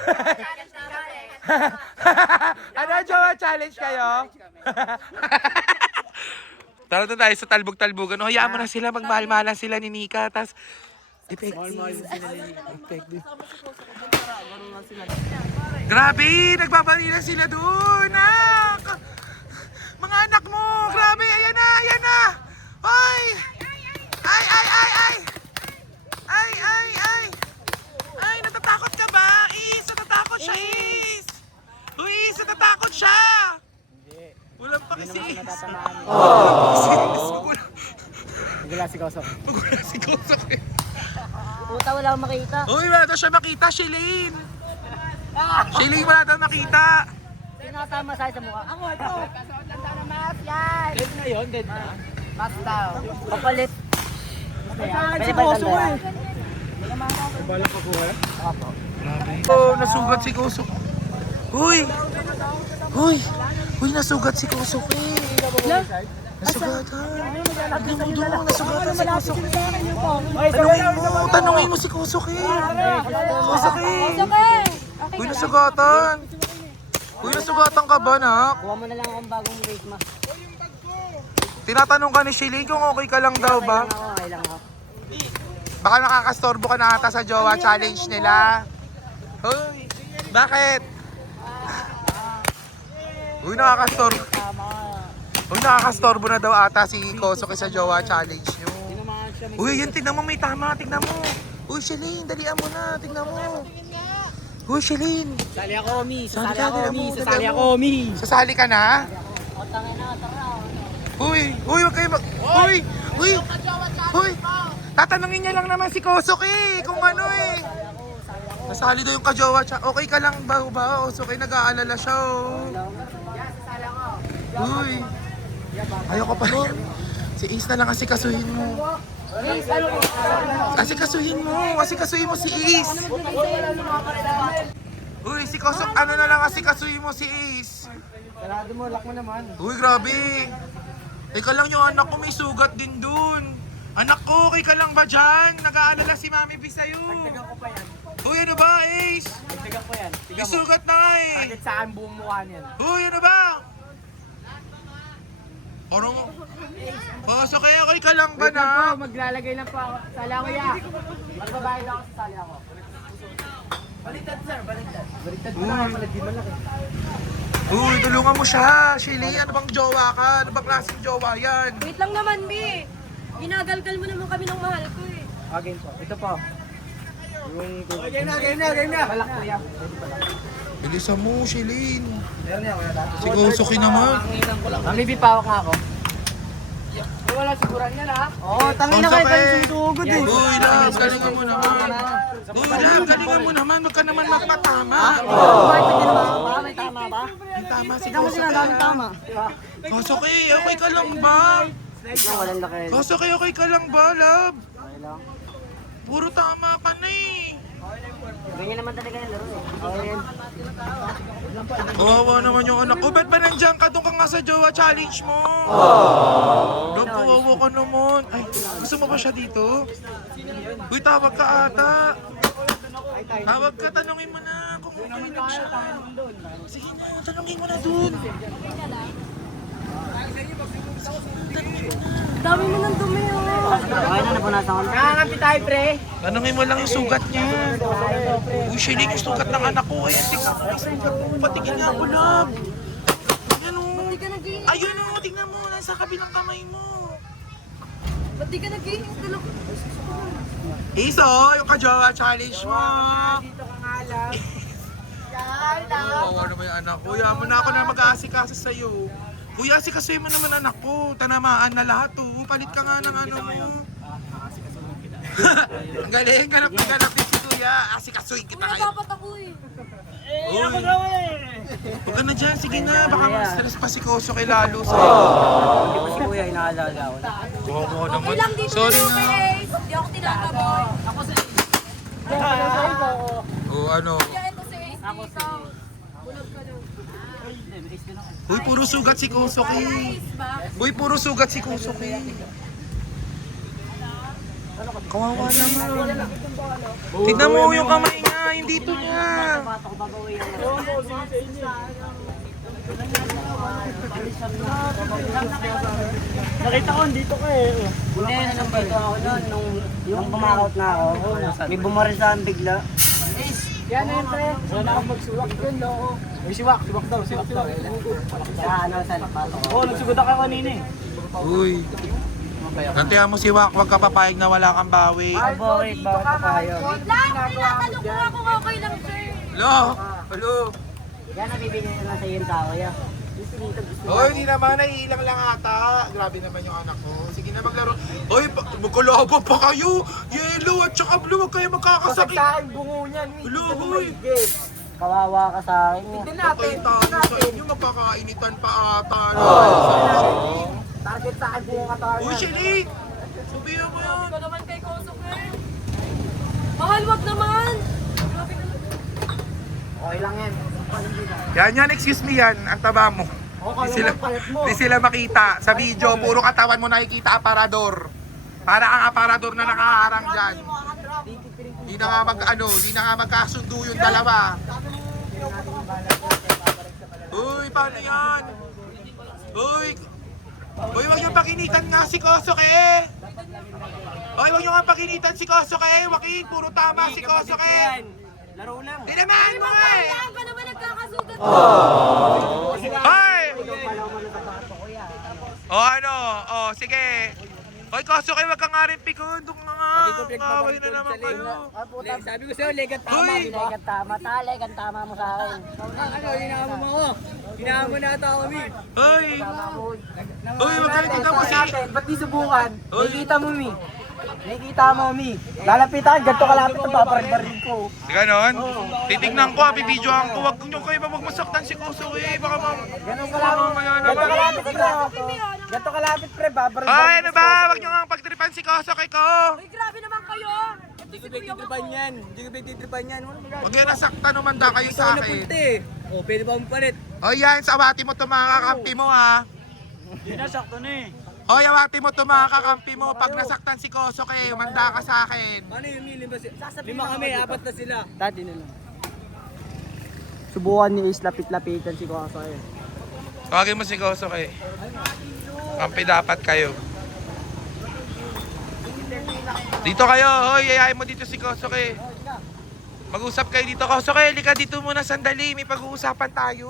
Jowa challenge kayo? Tara doon tayo sa talbog-talbugan. Hayaan mo na sila, magmahal-mahalan sila ni Nika. Tas, effective. Grabe, nagbabarilan sila doon. Mga anak mo, grabe, ayan na. Hoy! Ay, natatakot ka ba? Natatakot siya, Is! Uy, natatakot siya! Walang pa kasi. Magula si Koso. Puta, wala akong makita. Uy, wala daw siya makita, Shalane! Wala daw makita! Sino kasama sa mukha? Ako, ito. Dead na yun, dead na. Kapalit. Si Koso eh. Oh, nasugat si Koso. Uy, nasugat si Koso. Tanungin mo si Kusuki. Kusuki. Uy, nasugatan. Uy, nasugatan ka ba, nak? Kuha mo na lang akong bagong face mask. Tinatanong ka ni Shilin kung okay ka lang daw ba? Okay lang ako. Baka nakakastorbo ka na ata sa jowa challenge nila. Uy, bakit? Uy, nakakastorbo. Uy, nakakastorbo na daw ata si Kosuke sa jowa challenge nyo. Uy, yun, tignan mo, may tama, tignan mo. Uy, Shilin, dalian mo na, tignan mo. Uy, Shilin. Sasali ako, Mi. Sasali Sasali ka, ako, dali Mi. mo, Sasali dali ako, mo. Mi. Sasali ka na? Uy, huwag kayo mag... Uy, tatanungin niya lang naman si Kosuke kung ano eh. Nasali daw yung kajowa siya. Okay ka lang ba? Kosuke, nag-aalala siya oh. Uy, ayoko pa rin. Si Ace na lang asikasuhin mo. Asikasuhin mo si Ace. Uy, si Kosok, ano na lang asikasuhin mo si Ace. Sarado mo, lock mo naman. Uy, grabe. Ika lang yung anak ko, may sugat din dun. Anak ko, okay ka lang ba dyan? Nag-aalala si Mami B sa'yo. Dagdagan ko pa yan. Uy, ano ba, Ace? Dagdagan ko yan. May Tignan mo. sugat na nga eh. Target sa akin buong mukha niyan. Uy, ano ba? Parang... Pasok kayo, okay ka lang ba Wait lang na? po, maglalagay lang po ako. Sali ako ya. Magbabayad ako, sasali ako. Baliktad sir, baliktad. Baliktad mo na, malagyan malaki. Uy, tulungan mo siya. Shilly, ano bang jowa ka? Ano bang klaseng jowa yan? Wait lang naman, Mi. Ginagalgal mo naman kami ng mahal ko eh. Again po, ito po. Yung... Game na. Balak po yan. Bilisan mo, Shilin. Si Kosuki naman. Mamibipawak nga ako. Wala siguran yan ha? Oo, tangin na kayo kayo susugod eh. Uy, Lab, galingan mo naman. Uy, Lab, galingan mo naman. Huwag ka naman magpatama. May tama ba? Ang tama si Ikaw mo Kosuki. sinasabi tama. Kosuki, okay ka lang ba? Walang laki. Kosuki, okay ka lang ba, Lab? Okay lang. Puro tama ka na eh. Ganyan naman talaga yung laro eh. Okay yan. Kawawa naman yung anak ko. Ba't ba nandiyan ka? Doon ka nga sa jowa challenge mo. Lab, kawawa ka naman. Ay, gusto mo ba siya dito? Uy, tawag ka ata. Tawag ka, tanungin mo na kung okay lang siya. Sige na, tanungin mo na dun. Dami mo ng dumi oh. Okay na, napunasan ko na. Nangangapi tayo pre. Tanungin mo lang yung sugat niya. Uy, Shilly, yung sugat ng anak ko. Ayan, tingnan mo yung sugat mo. Patigil nga mo, Lab. Ayan o. Ayun o, tingnan mo. Nasa kabilang kamay mo. Ba't di ka nag-iinis dalawa? Iso, yung kajowa challenge mo. Dito ka nga lang. Kawawa naman yung anak ko. Kuya, mo na ako na mag-aasikasa sa'yo. Kuya, asikasuhin mo naman anak ko. Tanamaan na lahat oh. Palit ka nga ng ano mo. Ang galing, ganap din si Kuya. Asikasuhin kita Kuya, kayo. dapat ako eh. Uy, huwag ka na dyan. Sige na, baka ma-stress pa si Koso kay lalo sa'yo. Hindi ko si kuya inaalala ko. Kawawa naman. Okay lang dito Sorry na na. guys. Di ako tinataboy. Ako sa Oh, ano. Kaya ito si Ace dito. Bulag ka daw. Uy, puro sugat si Kosuki. Uy, puro sugat si Kosuki. Kawawa naman. Tignan mo yung kamay niya, yung dito niya. Pato ko babawi yan. Nakita ko, dito ka eh. Hindi, nandito ako nun. Nung pumakot na ako, may bumaril sa akin bigla. Yan na yun pre. Wala na akong magsuwak dun, loko. May siwak daw. Sa ano, sa pato ko. Oo, nagsugod ako kanina eh. Uy. Gantihan mo si Wak, huwag ka papayag na wala kang bawi. Bakit pa kayo? Wait lang, tinatanong ko nga kung okay lang sir. Hello? Hello? Yan, nabibigyan na sa iyo yung tao ya. Hoy, hindi naman, naiilang lang ata. Grabe naman yung anak ko. Sige na maglaro. Hoy, magkalaban pa kayo. Yellow at saka blue, huwag kayo magkakasakit. Sa akin bungo niyan. Hello, hoy. Kawawa ka sa akin. Tignan natin. Nakakita sa inyo, magkakainitan pa ata. Target sa akin bungo katawan Uy, Shelly! Sabihan mo yan. Ikaw naman kay Kosok eh. Mahal, wag naman. Okay lang yan. Yan, excuse me yan. Ang taba mo. Di sila makita. Sa video, puro katawan mo nakikita aparador. Para ang aparador na nakaharang dyan. Di na nga magkasundo yung dalawa. Uy, paano yan? Uy, wag niyong pakinitan nga si Kosuke. Uy, wag niyo nga pakinitan si Kosuke. Joaquin, puro tama si Kosuke. Laro lang. Tinamaan mo nga eh. Saan ka naman nagkakasugat? Hoy! O ano? O, sige. Hoy, Kosuke, wag ka nga rin pikon. Doon ka nga. Kaway na naman kayo. Sabi ko sa'yo, legat tama. Uy! Legat tama, legat tama mo sa akin. Ano, hinahamo mo ako. Hinahamo mo na ata kami. Hoy! Hoy, wag ka dito mo si... Ba't di subukan? Nakikita mo, Mi. Nakikita mo, Mi. Lalapitan, ganito kalapit ang paparagbarin ko. Ganon? Titignan ko, bibidyohan ko. Wag nyo kayo masaktan si Kosuke. Baka Ganun kalapit, pre. Ganito kalapit, pre. Babaragbarin Ay, ano ba? Wag nyo nga pagtripan si Kosuke ko. Uy, grabe naman kayo. Hindi ko pagtitripan yan. Hindi ko pagtitripan yan. Huwag nyo nasaktan umanda kayo sa akin. O, pwede ba mapalit? O yan, sawati mo itong mga kakampi mo ha. Hindi na, sakto na eh. O, yawati mo itong mga kakampi mo. Pag nasaktan si Kosuke, umanda ka sa akin. Paano yung lima kami, apat na sila. Dati na lang. Subukan ni Ace lapit-lapitan si Kosuke. Tawagin mo si Kosuke. Kampi dapat kayo. Dito kayo, hoy, yayain mo dito si Kosuke. Mag-usap kayo dito, Kosuke. Halika dito muna sandali, may pag-uusapan tayo.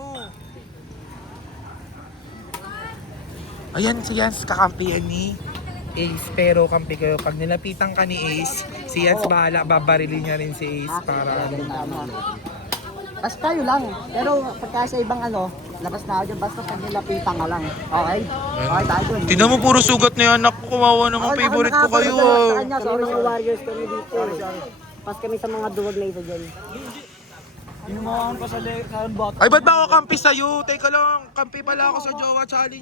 Ayan, si Yans, kakampi yan ni Ace. Pero kampi kayo, pag nilapitan ka ni Ace, si Yans bahala, babarilin niya rin si Ace para... Basta tayo lang. Pero pagka sa ibang labas na ako dyan, basta pag nilapitan ka lang. Okay? Okay tayo dun. Tingnan mo, puro sugat na yan. Naku, kumawa naman, favorite ko kayo. Sa kanya, sorry mga Warriors kami dito. Pas kami sa mga duwag na ito dyan. Inumahan pa sa bot. Ay, ba't ba ako kampi sa'yo? Teka lang, kampi pala ako sa Jowa Challenge.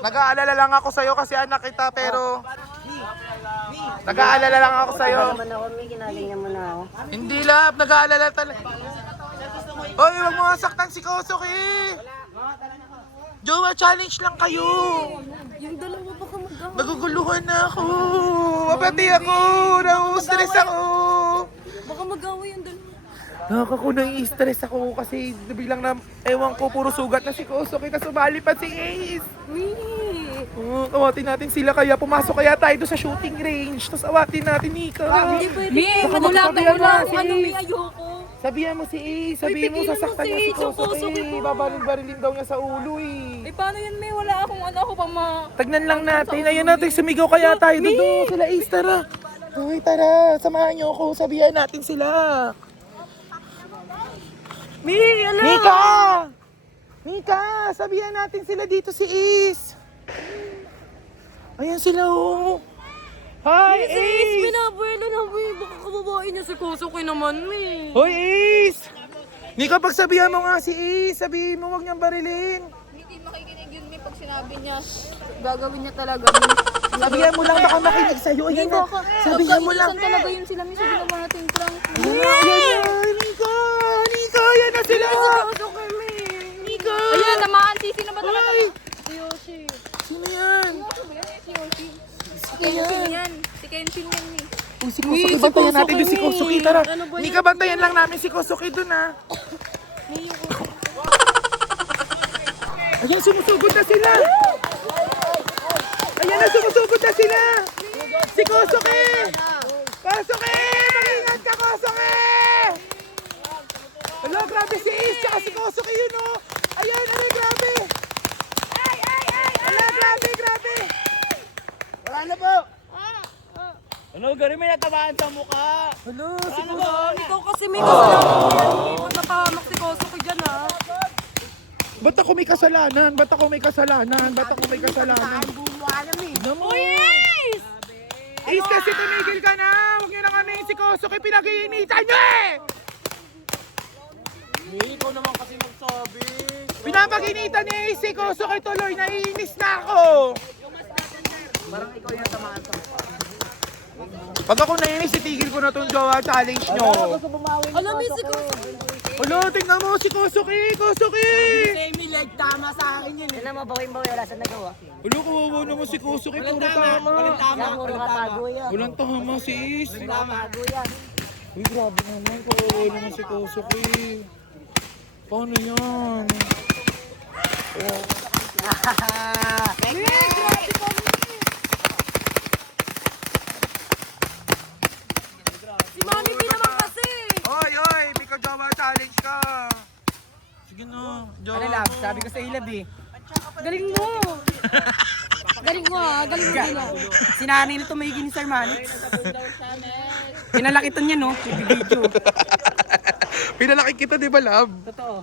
Nag-aalala lang ako sa'yo kasi anak kita, pero... Nag-aalala lang ako sa'yo. Naman ako, May, ginaganyan mo na ako. Hindi lab, nag-aalala talaga. Oy, wag mo nga saktan si Kosuke. Jowa Challenge lang kayo. Yung dalawa baka mag-away. Naguguluhan na ako. Mabati ako. Na-stress ako. Baka mag-away yung dalawa. Nakaka nai-stress ako kasi biglang na, ewan ko, puro sugat na si Kosuke, tapos sumali pa si Ace. Awatin natin sila, kaya pumasok kaya tayo doon sa shooting range, tapos awatin natin Nika. Hindi pwede. Baka Wala magsabihan mo si ano, Ace. may ayoko. Sabihan mo si Ace, sabihin mo tigilan mo sasaktan si niya si Ace, yung Kosuke Kosuke. ko. Babaril-barilin daw niya sa ulo eh. Eh, paano yan, May? Wala akong ako pa Tagnan lang natin, ayun natin, sumigaw kaya tayo doon sila Ace, tara. Uy, tara, samahan niyo ako, sabihan natin sila. Mika! Mika! Sabihan natin sila dito si Ace. Ayan sila oh. Hi, Si Ace, Ace! binabuela na, May. Baka kababae niya si Kosuke naman, May. Hoy, Ace! Mika, pagsabihan mo nga si Ace, sabihin mo huwag niyang barilin. Hindi makikinig yun, May, pag sinabi niya. Gagawin niya talaga. Sabihan mo lang, baka makinig sa'yo. Ayan na, sabihan mo lang. Talaga yun sila, May. Sabi naman natin prank. Ayan, Mika! Mika, ayan na sila! Kosuke, May. Mika! Ayan, namaan. Sino ba talaga? Ay! Si Yoshi. Sino yan? Si Yoshi. Si Kenshin yan. Si Kenshin yan, May. Uy, si Kosuke, bantayan natin doon si Kosuke. Tara, Ano ba Mika, bantayan lang namin si Kosuke doon ha. Ayan, sumusugod na sila. Ayan na, sumusugod na sila. Si Kosuke. Kosuke, mag-ingat ka, Kosuke. Hello, grabe si Ace, tsaka si Kosuke yun oh. Ayan, aray, grabe. Ala, grabe, grabe. Wala na po. Ano, gano'n may natamaan sa mukha? Hello, si Ano Kosuke. ba? Ikaw kasi may kasalanan yan, eh. Huwag napahamak si Kosuke dyan, ha? Ba't ako may kasalanan? Ba't ako may kasalanan? Ba't ako may kasalanan? Tignan mo. Ace! Ace, kasi tumigil ka na! Huwag niyo na kami si Kosuke, pinag-iinitan niyo eh! May, ikaw naman kasi magsabi. Pinapag-initan ni Ace si Kosuke tuloy, naiinis na ako! Pag ako naiinis, itigil ko na itong Jowa Challenge nyo. Alam mo si Kosuke. Hala, tingnan mo si Kosuke! Kosuke! Si Emil ay tama sa akin yun. Yan na, mabawin-bawi, wala sa nagawa. Ulo, kawawa naman si Kosuke. Puro tama. Yan, puro katago yan. Walang tama si Ace. Katago yan. Uy, grabe naman. Kawawa naman si Kosuke. Paano yan? Si Mami B naman kasi. Oy, may ka-jowa challenge ka. Sige na, jowa. Ano lab? Sabi ko sa ilab eh. Galing mo. Galing mo ah, galing mo din ah. Sinanay na tumigil ni Sir Manix. Pinalakitan niya no, video. Pinalaki kita, di ba, love? Totoo.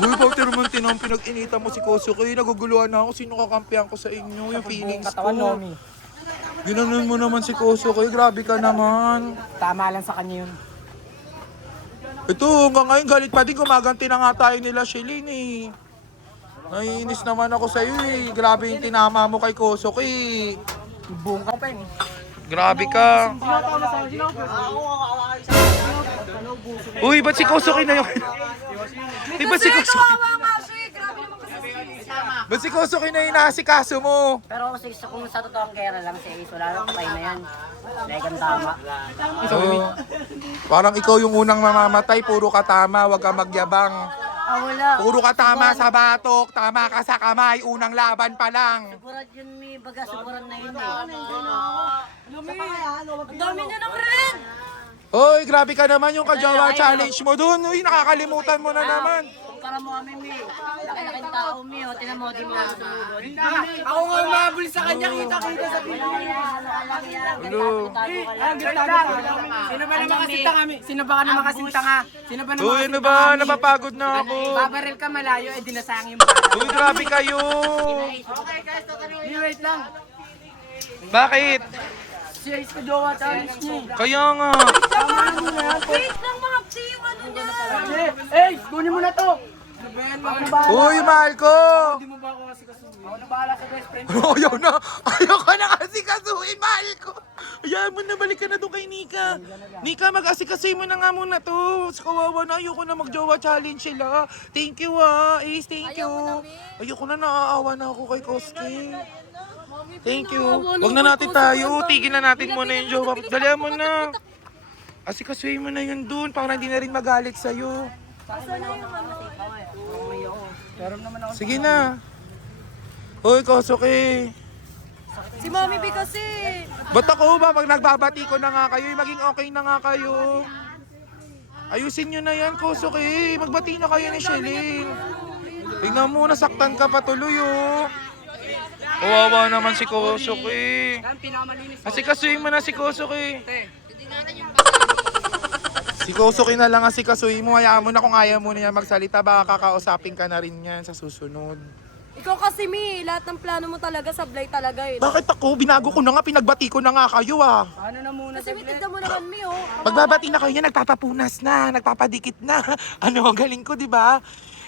Uy, Pauter naman tinang pinag-inita mo si Kosuke. Naguguluhan na ako. Sino kakampihan ko sa inyo? Yung feelings Katawan ko. Nomi. Ginanon mo naman si Kosuke. Grabe ka naman. Tama lang sa kanya yun. Ito, hanggang ngayon galit pa din. Gumaganti na nga tayo nila, Shelin eh. Naiinis naman ako sa'yo eh. Grabe yung tinama mo kay Kosuke. Buong ka pa yun. Grabe ka. Uy, ba't si Kosuke na yun? Di ba't si Kosuke? Kawawa nga siya eh. Grabe naman kasi si Ace. Ba't si Kosuke na yung nasikaso mo? Pero kung sa totoong kera lang si Ace, wala nang patay na yan. Legan tama. Oo. Parang ikaw yung unang mamamatay. Puro ka tama. Huwag ka magyabang. Wala. Puro ka tama sa batok. Tama ka sa kamay. Unang laban pa lang. Siguran yun, may baga, siguran na yun eh. Ang dami niya ng red. Hoy, grabe ka naman yung kajawa challenge mo dun. Uy, nakakalimutan mo na naman. Kumpara mo kami, Mi. Laki-laking tao, Mi. O, tinan mo, di mo ako sumugod. Ako nga umabol sa kanya, kita-kita sa video. Hello. Sino ba naman kasinta kami? Sino ba ka naman kasinta nga? Sino ba naman Uy, ano ba? Napapagod na ako. Babaril ka malayo, eh dinasayang yung bala. Uy, grabe kayo. Wait lang. Bakit? Si Ace ko jowa challenge niya. Kaya nga. Wait lang mga chi yung ano niya. Ace, kunin mo na to. Ano ba yan? Ako na bahala. Uy, mahal ko. Hindi mo ba ako kasi kasuhin? Ako na bahala sa best friend. Ayaw na. Ayaw ka na kasi kasuhin, mahal ko. Ayaw mo na, balik ka na doon kay Nika. Nika, mag-asikasay mo na nga muna to. Sa kawawa na, ayoko na mag-jowa challenge sila. Thank you Ace, thank you. Ayoko na, naaawa na ako kay Koski. Thank you. Huwag na natin tayo. Tigil na natin muna yung jowa. Dalihan mo na. Asikasuhin mo na yun dun. Para hindi na rin magalit sa'yo. Sige na. Uy, Kosuke. Si Mami B kasi. Ba't ako ba? Pag nagbabati ko na nga kayo, maging okay na nga kayo. Ayusin nyo na yan, Kosuke. Magbati na kayo ni Shelin. Tingnan mo, nasaktan ka patuloy, oh. Kawawa naman si Kosuke. Asikasuhin mo na si Kosuke. Si Kosuke na lang asikasuhin mo. Hayaan mo na kung ayaw mo na yan magsalita. Baka kakausapin ka na rin yan sa susunod. Ikaw kasi Mi, lahat ng plano mo talaga sablay talaga eh. Bakit ako? Binago ko na nga, pinagbati ko na nga kayo ah. Ano na muna Kasi tignan mo naman Mi oh. Magbabati na kayo yan, nagpapapunas na, nagpapadikit na. Ano, galing ko, di ba?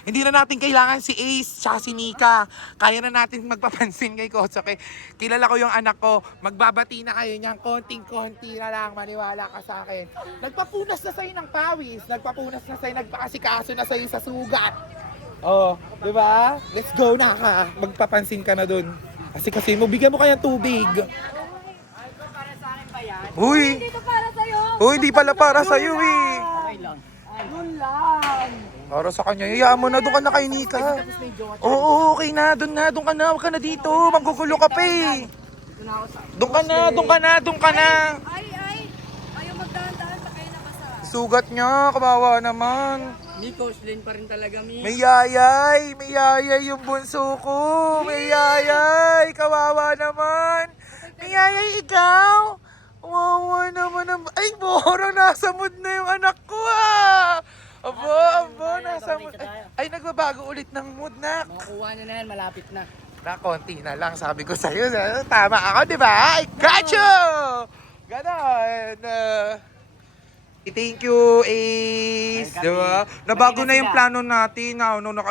Hindi na natin kailangan si Ace tsaka si Nika. Kaya na natin magpapansin kay Kosuke. Kilala ko yung anak ko. Magbabati na kayo niyan. Konting-konti na lang. Maniwala ka sa akin. Nagpapunas na sa'yo ng pawis. Nagpapunas na sa'yo. Nagpakasikaso na sa'yo sa sugat. Oh, di ba? Let's go na ka. Magpapansin ka na dun. Kasi mo, bigyan mo kaya tubig. Uy! Dito para sa'yo. Uy, di pala para sa'yo eh. Yun lang. Para sa kanya, hayaan mo na, doon ka na kay Nika. Oo, okay na, doon ka na, huwag ka na dito, manggugulo ka pa eh. Doon ka na. Ayaw magdahan-dahan sa kayo nakasa. Sugat niya, kawawa naman. Nico, Shlin pa rin talaga, Mi. May yayay yung bunso ko. May yayay, kawawa naman. May yayay ikaw. Kawawa naman. Ay, boro, nasa mood na yung anak ko ah. Abo, nasa mood. Ay, nagbabago ulit ng mood na. Makukuha na yan, malapit na. Na, konti na lang. Sabi ko sa'yo, tama ako, di ba? I got you! Ganon. Thank you, Ace. Di ba? Nabago na yung plano natin.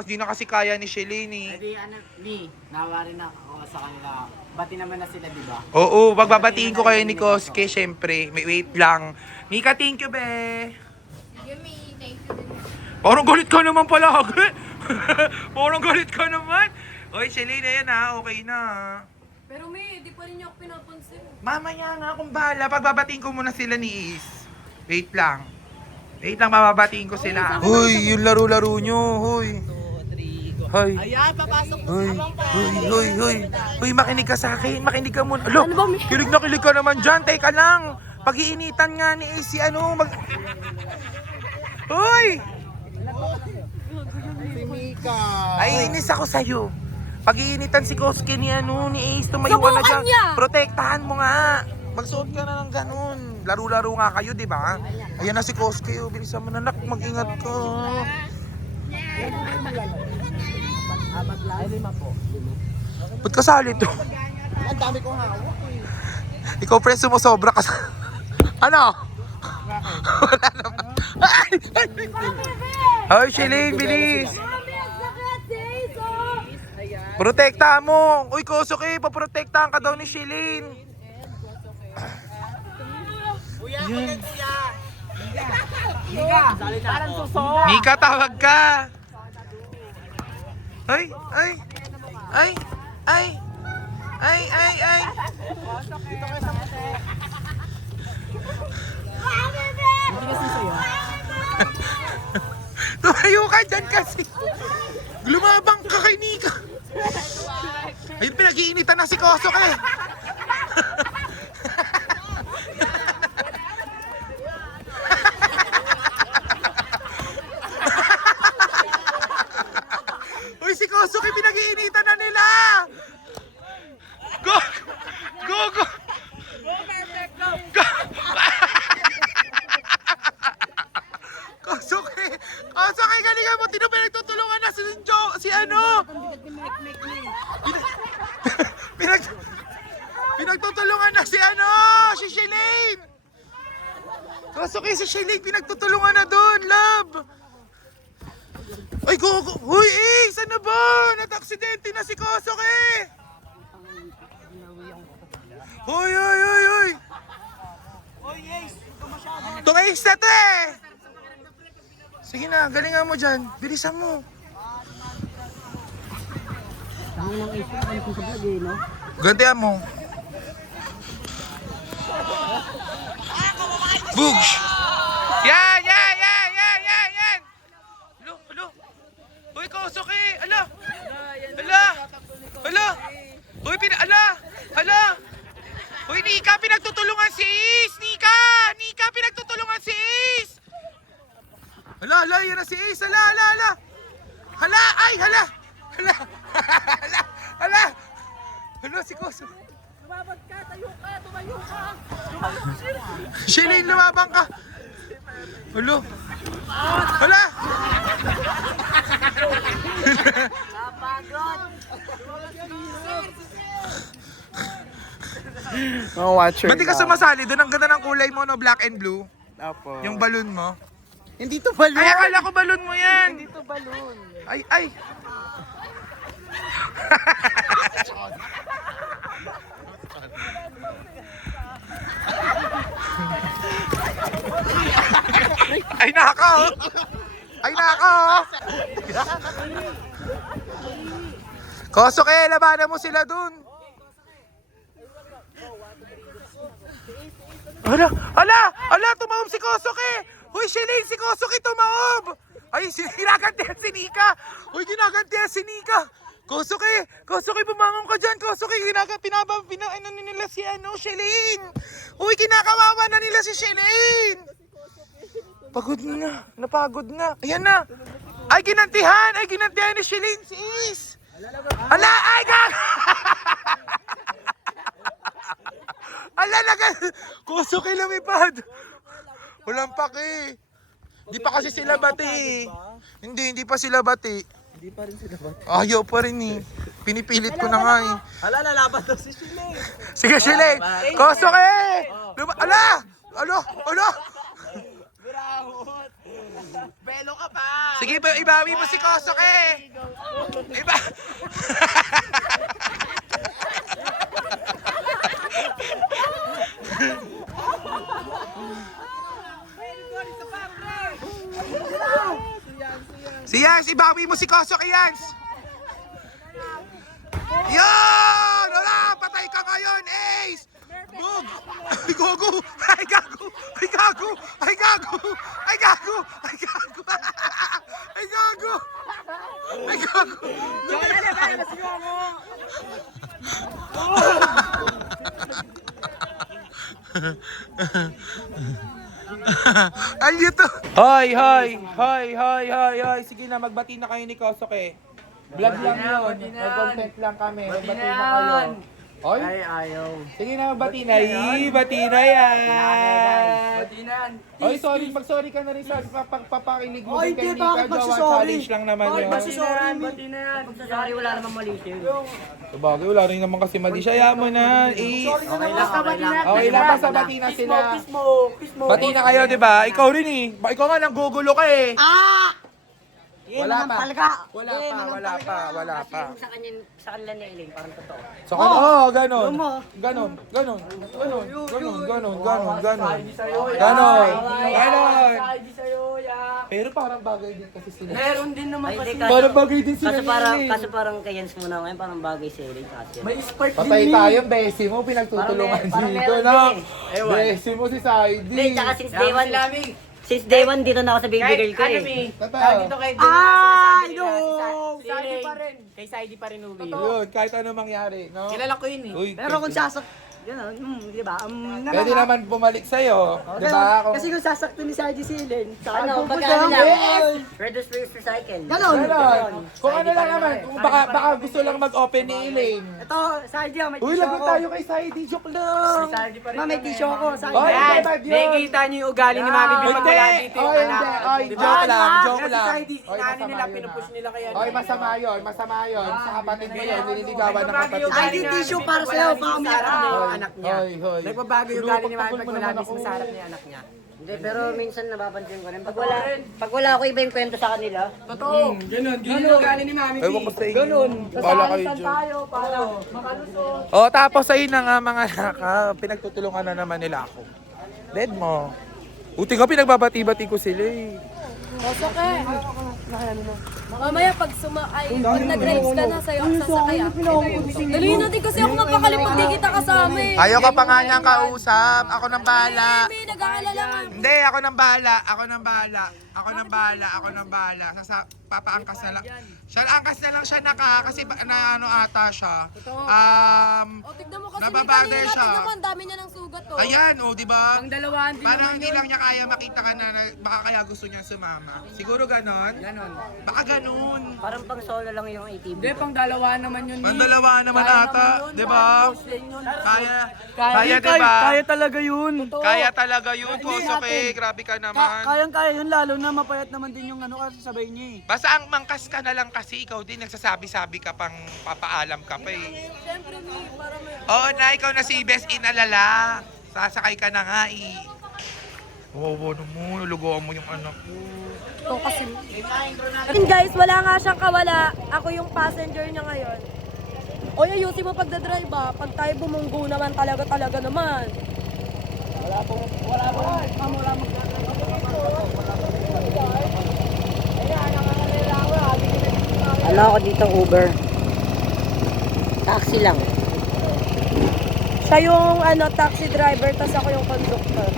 Di na kasi kaya ni Shelin eh. Hindi, Mi, nawa rin ako sa kanila. Bati naman na sila, di ba? Oo, magbabatiin ko kayo ni Kosuke, syempre. May wait lang. Mika, thank you, be. Yumi, thank you din. Parang galit ka naman palagi. Parang galit ka naman. Oy, Shelly na yan ha. Okay na. Pero may, di pa rin niya ako pinapansin. Mamaya nga akong bahala. Pagbabatiin ko muna sila ni Ace. Wait lang. Wait lang, bababatiin ko sila. Hoy, yung laro-laro nyo. Hoy. Hoy. Ayan, papasok na Hoy. Hoy, hoy. Hoy, makinig ka sa akin. Makinig ka muna. Alo, Ano ba, may- kilig na kilig ka naman dyan. Teka lang. Pag-iinitan nga ni Ace si ano. Hoy! Si Mika. Ay, inis ako sa'yo. Pag-iinitan si Kosuke ni Ace, tumayo ka na Subukan dyan. niya! Protektahan mo nga. Magsuot ka na ng ganun. Laro-laro nga kayo, di ba? Ayan na si Kosuke. Oh. Bilisan mo na, nak. Mag-ingat ka. Ay, 5 po. Ba't kasali to? Ang dami kong hawak eh. Ikaw, pre, sumusobra ka sa... Ano? Wala naman. Ay! Ay, Shelly, bilis! Mami, ang sakit, Jace, oh! Protektahan mo! Uy, Kosuke, paprotektahan ka daw ni Shelly. Parang suso. Mika, tawag ka! Ay! Ay! Ay! Ay! Ay! Ay! Ay! Tumayo ka dyan kasi! Lumabang ka kay Mika! Ayun, pinag-iinitan na si Kosuke! Uy, si Kosuke, pinag-iinitan na nila! Go! Go! Go! Go! Kosuke! Kosuke, galingan mo! Tino, pinagtutulungan na si ano? Pinagtutulungan na si ano? Si Shelly! Kosuke, si Shelly, pinagtutulungan na doon, love! Ay, go! Uy, Ace! Ano ba? Nat-aksidente na si Kosuke! Uy, uy, uy, uy! Itong Ace na to eh! Sige na, galingan mo dyan. Bilisan mo. Tangan ng isip, ano ko sa vlog eh, no? Gantihan mo. Bugs! Yan, yan, yan, yan, yan, yan! Alo, alo! Uy, Kosuke! Ala! Ala! Ala! Uy, ala! Ala! Uy, Nika, pinagtutulungan si Ace! Nika! Nika, pinagtutulungan si Ace! Hala, hala, yun na si Ace! Hala, hala, hala! Hala! Ay, hala! Hala! Hala! Hala! Hala, si Kosuke! Lumabag ka, tayo ka, tumayo ka. Shelly, lumabang ka! Hala! Hala! Mga watcher. Ba't di ka sumasali doon? Ang ganda ng kulay mo, no? Black and blue. Apo. Yung balloon mo. Hindi to balloon. Ay, akala ko balloon mo yan! Hindi to balloon. Ay, ay! Ay, nako! Ay, nako! Kosuke, labanan mo sila dun! Ala! Ala! Ala! Tumaob si Kosuke! Uy, Shelly! Si Kosuke tumaob! Ay, ginagantihan si Nika! Uy, ginagantihan si Nika! Kosuke! Kosuke, bumangon ka dyan! Kosuke, ano nila si Shelly! Uy, kinakawawa na nila si Shelly! Pagod na. Napagod na. Ayan na. Ay, ginantihan! Ay, ginantihan ni Shelly si Ace! Ala! Ay, gag! Ala, Kosuke lumipad! Walang paki. Hindi pa kasi sila bati. Hindi pa sila bati. Hindi pa rin sila ba? Ayaw pa rin eh. Pinipilit ko na nga eh. Hala, lalaban daw si Shelly. Sige, Shelly! Kosuke! Ala! Ala! Ala! Belo ka pa. Sige, ibawi mo si Kosuke! Iba! Si Yans, ibawi mo si Kosok, Yans! Yun! Wala! Patay ka ngayon, Ace! Bug! Ay, gogo! Ay, gago! Ay, gago! Ay, gago! Ay, gago! Ay, gago! Ay, gago! Ay, gago! Ay, dito! Hoy, hoy! Hoy, hoy, hoy, hoy! Sige na, magbati na kayo ni Kosok eh. Vlog lang yun. Mag-content lang kami. Magbati na kayo. Oy? Ay, ayaw. Sige na, magbati na. Bati na yan. Bati na yan. Oy, sorry. Mag-sorry ka na rin sa papakinig mo. Oy, din kay hindi, bakit Nika. Jowa magsasorry? challenge lang naman yun. Bati na yan. Bati na yan. Sorry, wala namang mali siya. Sabagay, wala rin naman kasi mali siya. Ayaw mo na. Okay lang, okay lang. Okay lang, basta bati na sila. Kiss mo. Bati na kayo, di ba? Ikaw rin eh. Ikaw nga nang gugulo ka eh. Wala pa. Wala pa. Sa kanila ni Eileen, parang totoo. So, ganon. Ganon. Side sa'yo, ya. Pero parang bagay din kasi sila. Meron din naman kasi. Parang bagay din sila. Kaso parang kay Jens muna ngayon, parang bagay si Eileen kasi. May spark din Patay eh. tayo, besi mo, pinagtutulungan Parang dito meron na. din eh. Besi mo si Saidi. Hindi, tsaka since day one dito na ako sa baby girl ko eh. Dito kay Saidi pa rin. Kay Saidi pa rin uwi. Yun, kahit ano mangyari, no? Kilala ko yun eh. Uy, Pero kung di ba? pwede naman bumalik sa'yo, di ba? Kung- Kasi kung sasakto ni Saji si Ellen, Ano, pupunta pagkano ako. lang? Reduce first recycle. Ganon. Ganon. Kung ano lang naman, kung baka gusto lang mag-open ni Elaine. Ito, Saji, may Uy, tissue lagot ako. tayo kay Saidi, joke lang. Ma, may tissue ako, Saji. Oy, Yan, bad yun. nakikita niyo yung ugali ni Mami B pag wala dito yung Oy, anak. hindi. Oy, Diba? joke lang, Yan joke si lang. Saidi, Oy, inaano masama nila, yun, pinupush ah. nila kaya. Oy, masama yun. Sa kapatid mo yun, nililigawan ng kapatid mo. Saidi, tissue para sa'yo, pang Sarap niya yung anak niya. Hoy, hoy. Nagbabago yung ugali ni Mami pag Pagpagpagpag wala mo naman mismo ako. sa harap niya yung anak niya. Hindi, pero minsan napapansin ko rin. Pag wala ako iba yung kwento sa kanila. Totoo. Ganun yung ugali ni Mami B. Ewan ko sa inyo. Ganun. Bala kayo dyan. Tayo para makalusot. O, tapos ayun na nga mga naka, pinagtutulungan na naman nila ako. Dead mo. Buti nga pinagbabati-bati ko sila eh. Kosok eh. Mamaya pag pag nag-drives ka na sa'yo ang sasakay ah. Dali natin kasi ako mapakalipag di kita kasama eh. Ayaw ka pa nga niyang kausap. Ako nang bahala. May nag-aalala nga. Hindi, ako nang bahala. Papaangkas na lang. Siya, angkas na lang siya kasi na ano ata siya. O tignan mo kasi Nababother siya. tignan mo ang dami niya ng sugat to. Ayan, di ba? Ang dalawaan din Parang naman hindi yun. lang niya kaya makita ka na baka kaya gusto niya sumama. Siguro ganon? Ganon. Baka ganon. Parang pang solo lang yung ATV. Hindi, pang dalawaan naman yun. Pandalawa naman ata, di ba? Kaya, Kaya, di ba? Kaya talaga yun. Kaya talaga yun, Kosok eh. Grabe ka naman. Kayang-kaya yun, lalo na mapayat naman din yung ano kasi sabay niya eh. Basta ang mangkas ka na lang kasi ikaw din nagsasabi-sabi ka pang papaalam ka pa eh. Siyempre may para may... Oo na, ikaw na si Bes inalala. Sasakay ka na nga eh. Oo, ano mo, nulugoan mo yung anak ko. Ito kasi. And guys, wala nga siyang kawala. Ako yung passenger niya ngayon. Oy, ayusin mo pagdadrive ah. Pag tayo bumunggo naman talaga naman. Ano ako dito Uber? Taxi lang. Siya yung taxi driver, tas ako yung conductor.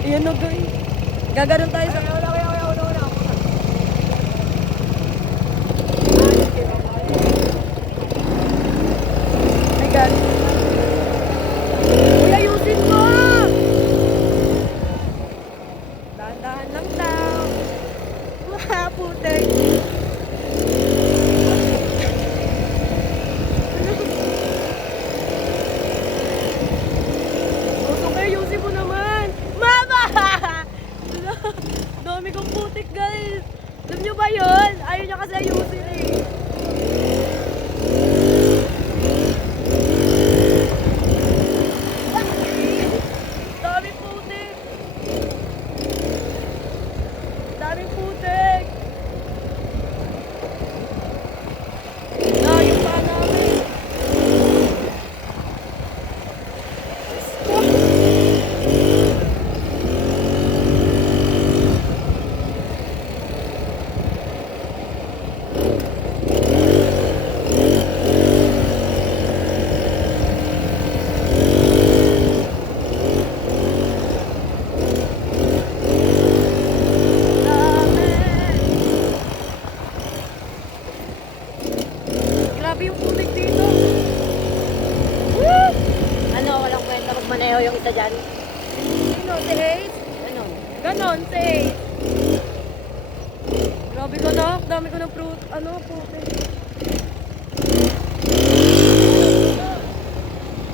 Iyan o guys. Gaganon tayo sa... My God. Uy, ayusin mo! Dahan-dahan lang daw. Wah, putek. Gusto kayo, ayusin mo naman! Mama! Dami kong Grabe yung putik dito. Woo! Ano, walang kwenta magmaneho yung isa dyan. Sino? Si Ace? Ano? Ganon, si Ace. Grabe ko na. Dami ko ng fruit. Ano, putik.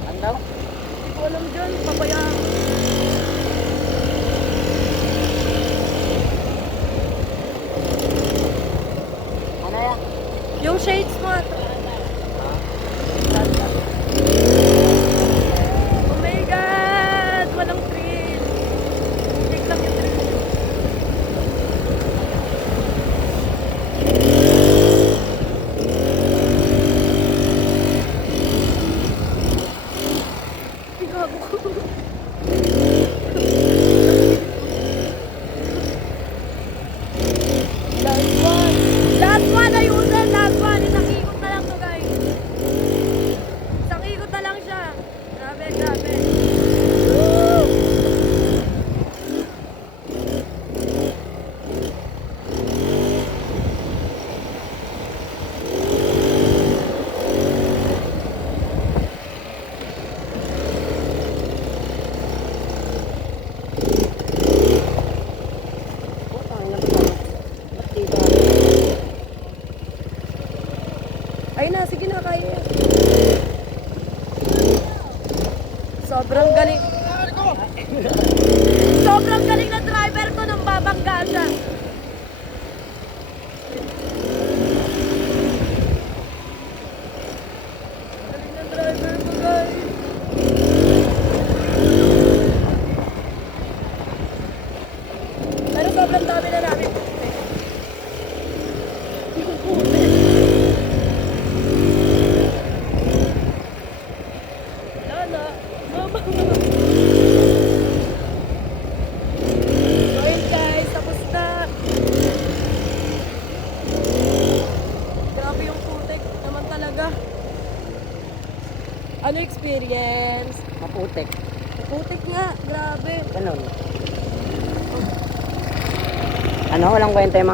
Ano daw? Hindi ko alam dyan. Papaya. Ano yan? Yung shades mo. Oh my God! Walang thrill. Putik lang yung thrill. Pigabo ko. Last one. Last one, ayusin. Last one. Isang ikot na lang to, guys. Isang ikot na lang siya. Grabe, grabe. Woo! Ay na, sige na, kaya yan. Sobrang galing. Sobrang galing na driver ko nang babangga siya. Galing na driver ko, guys. Pero sobrang dami na namin. Lala, mama. So yun guys, tapos na. Grabe yung putik naman talaga. Ano experience? Maputik. Putik nga, grabe. Ganun. Ano, walang kwenta yung mga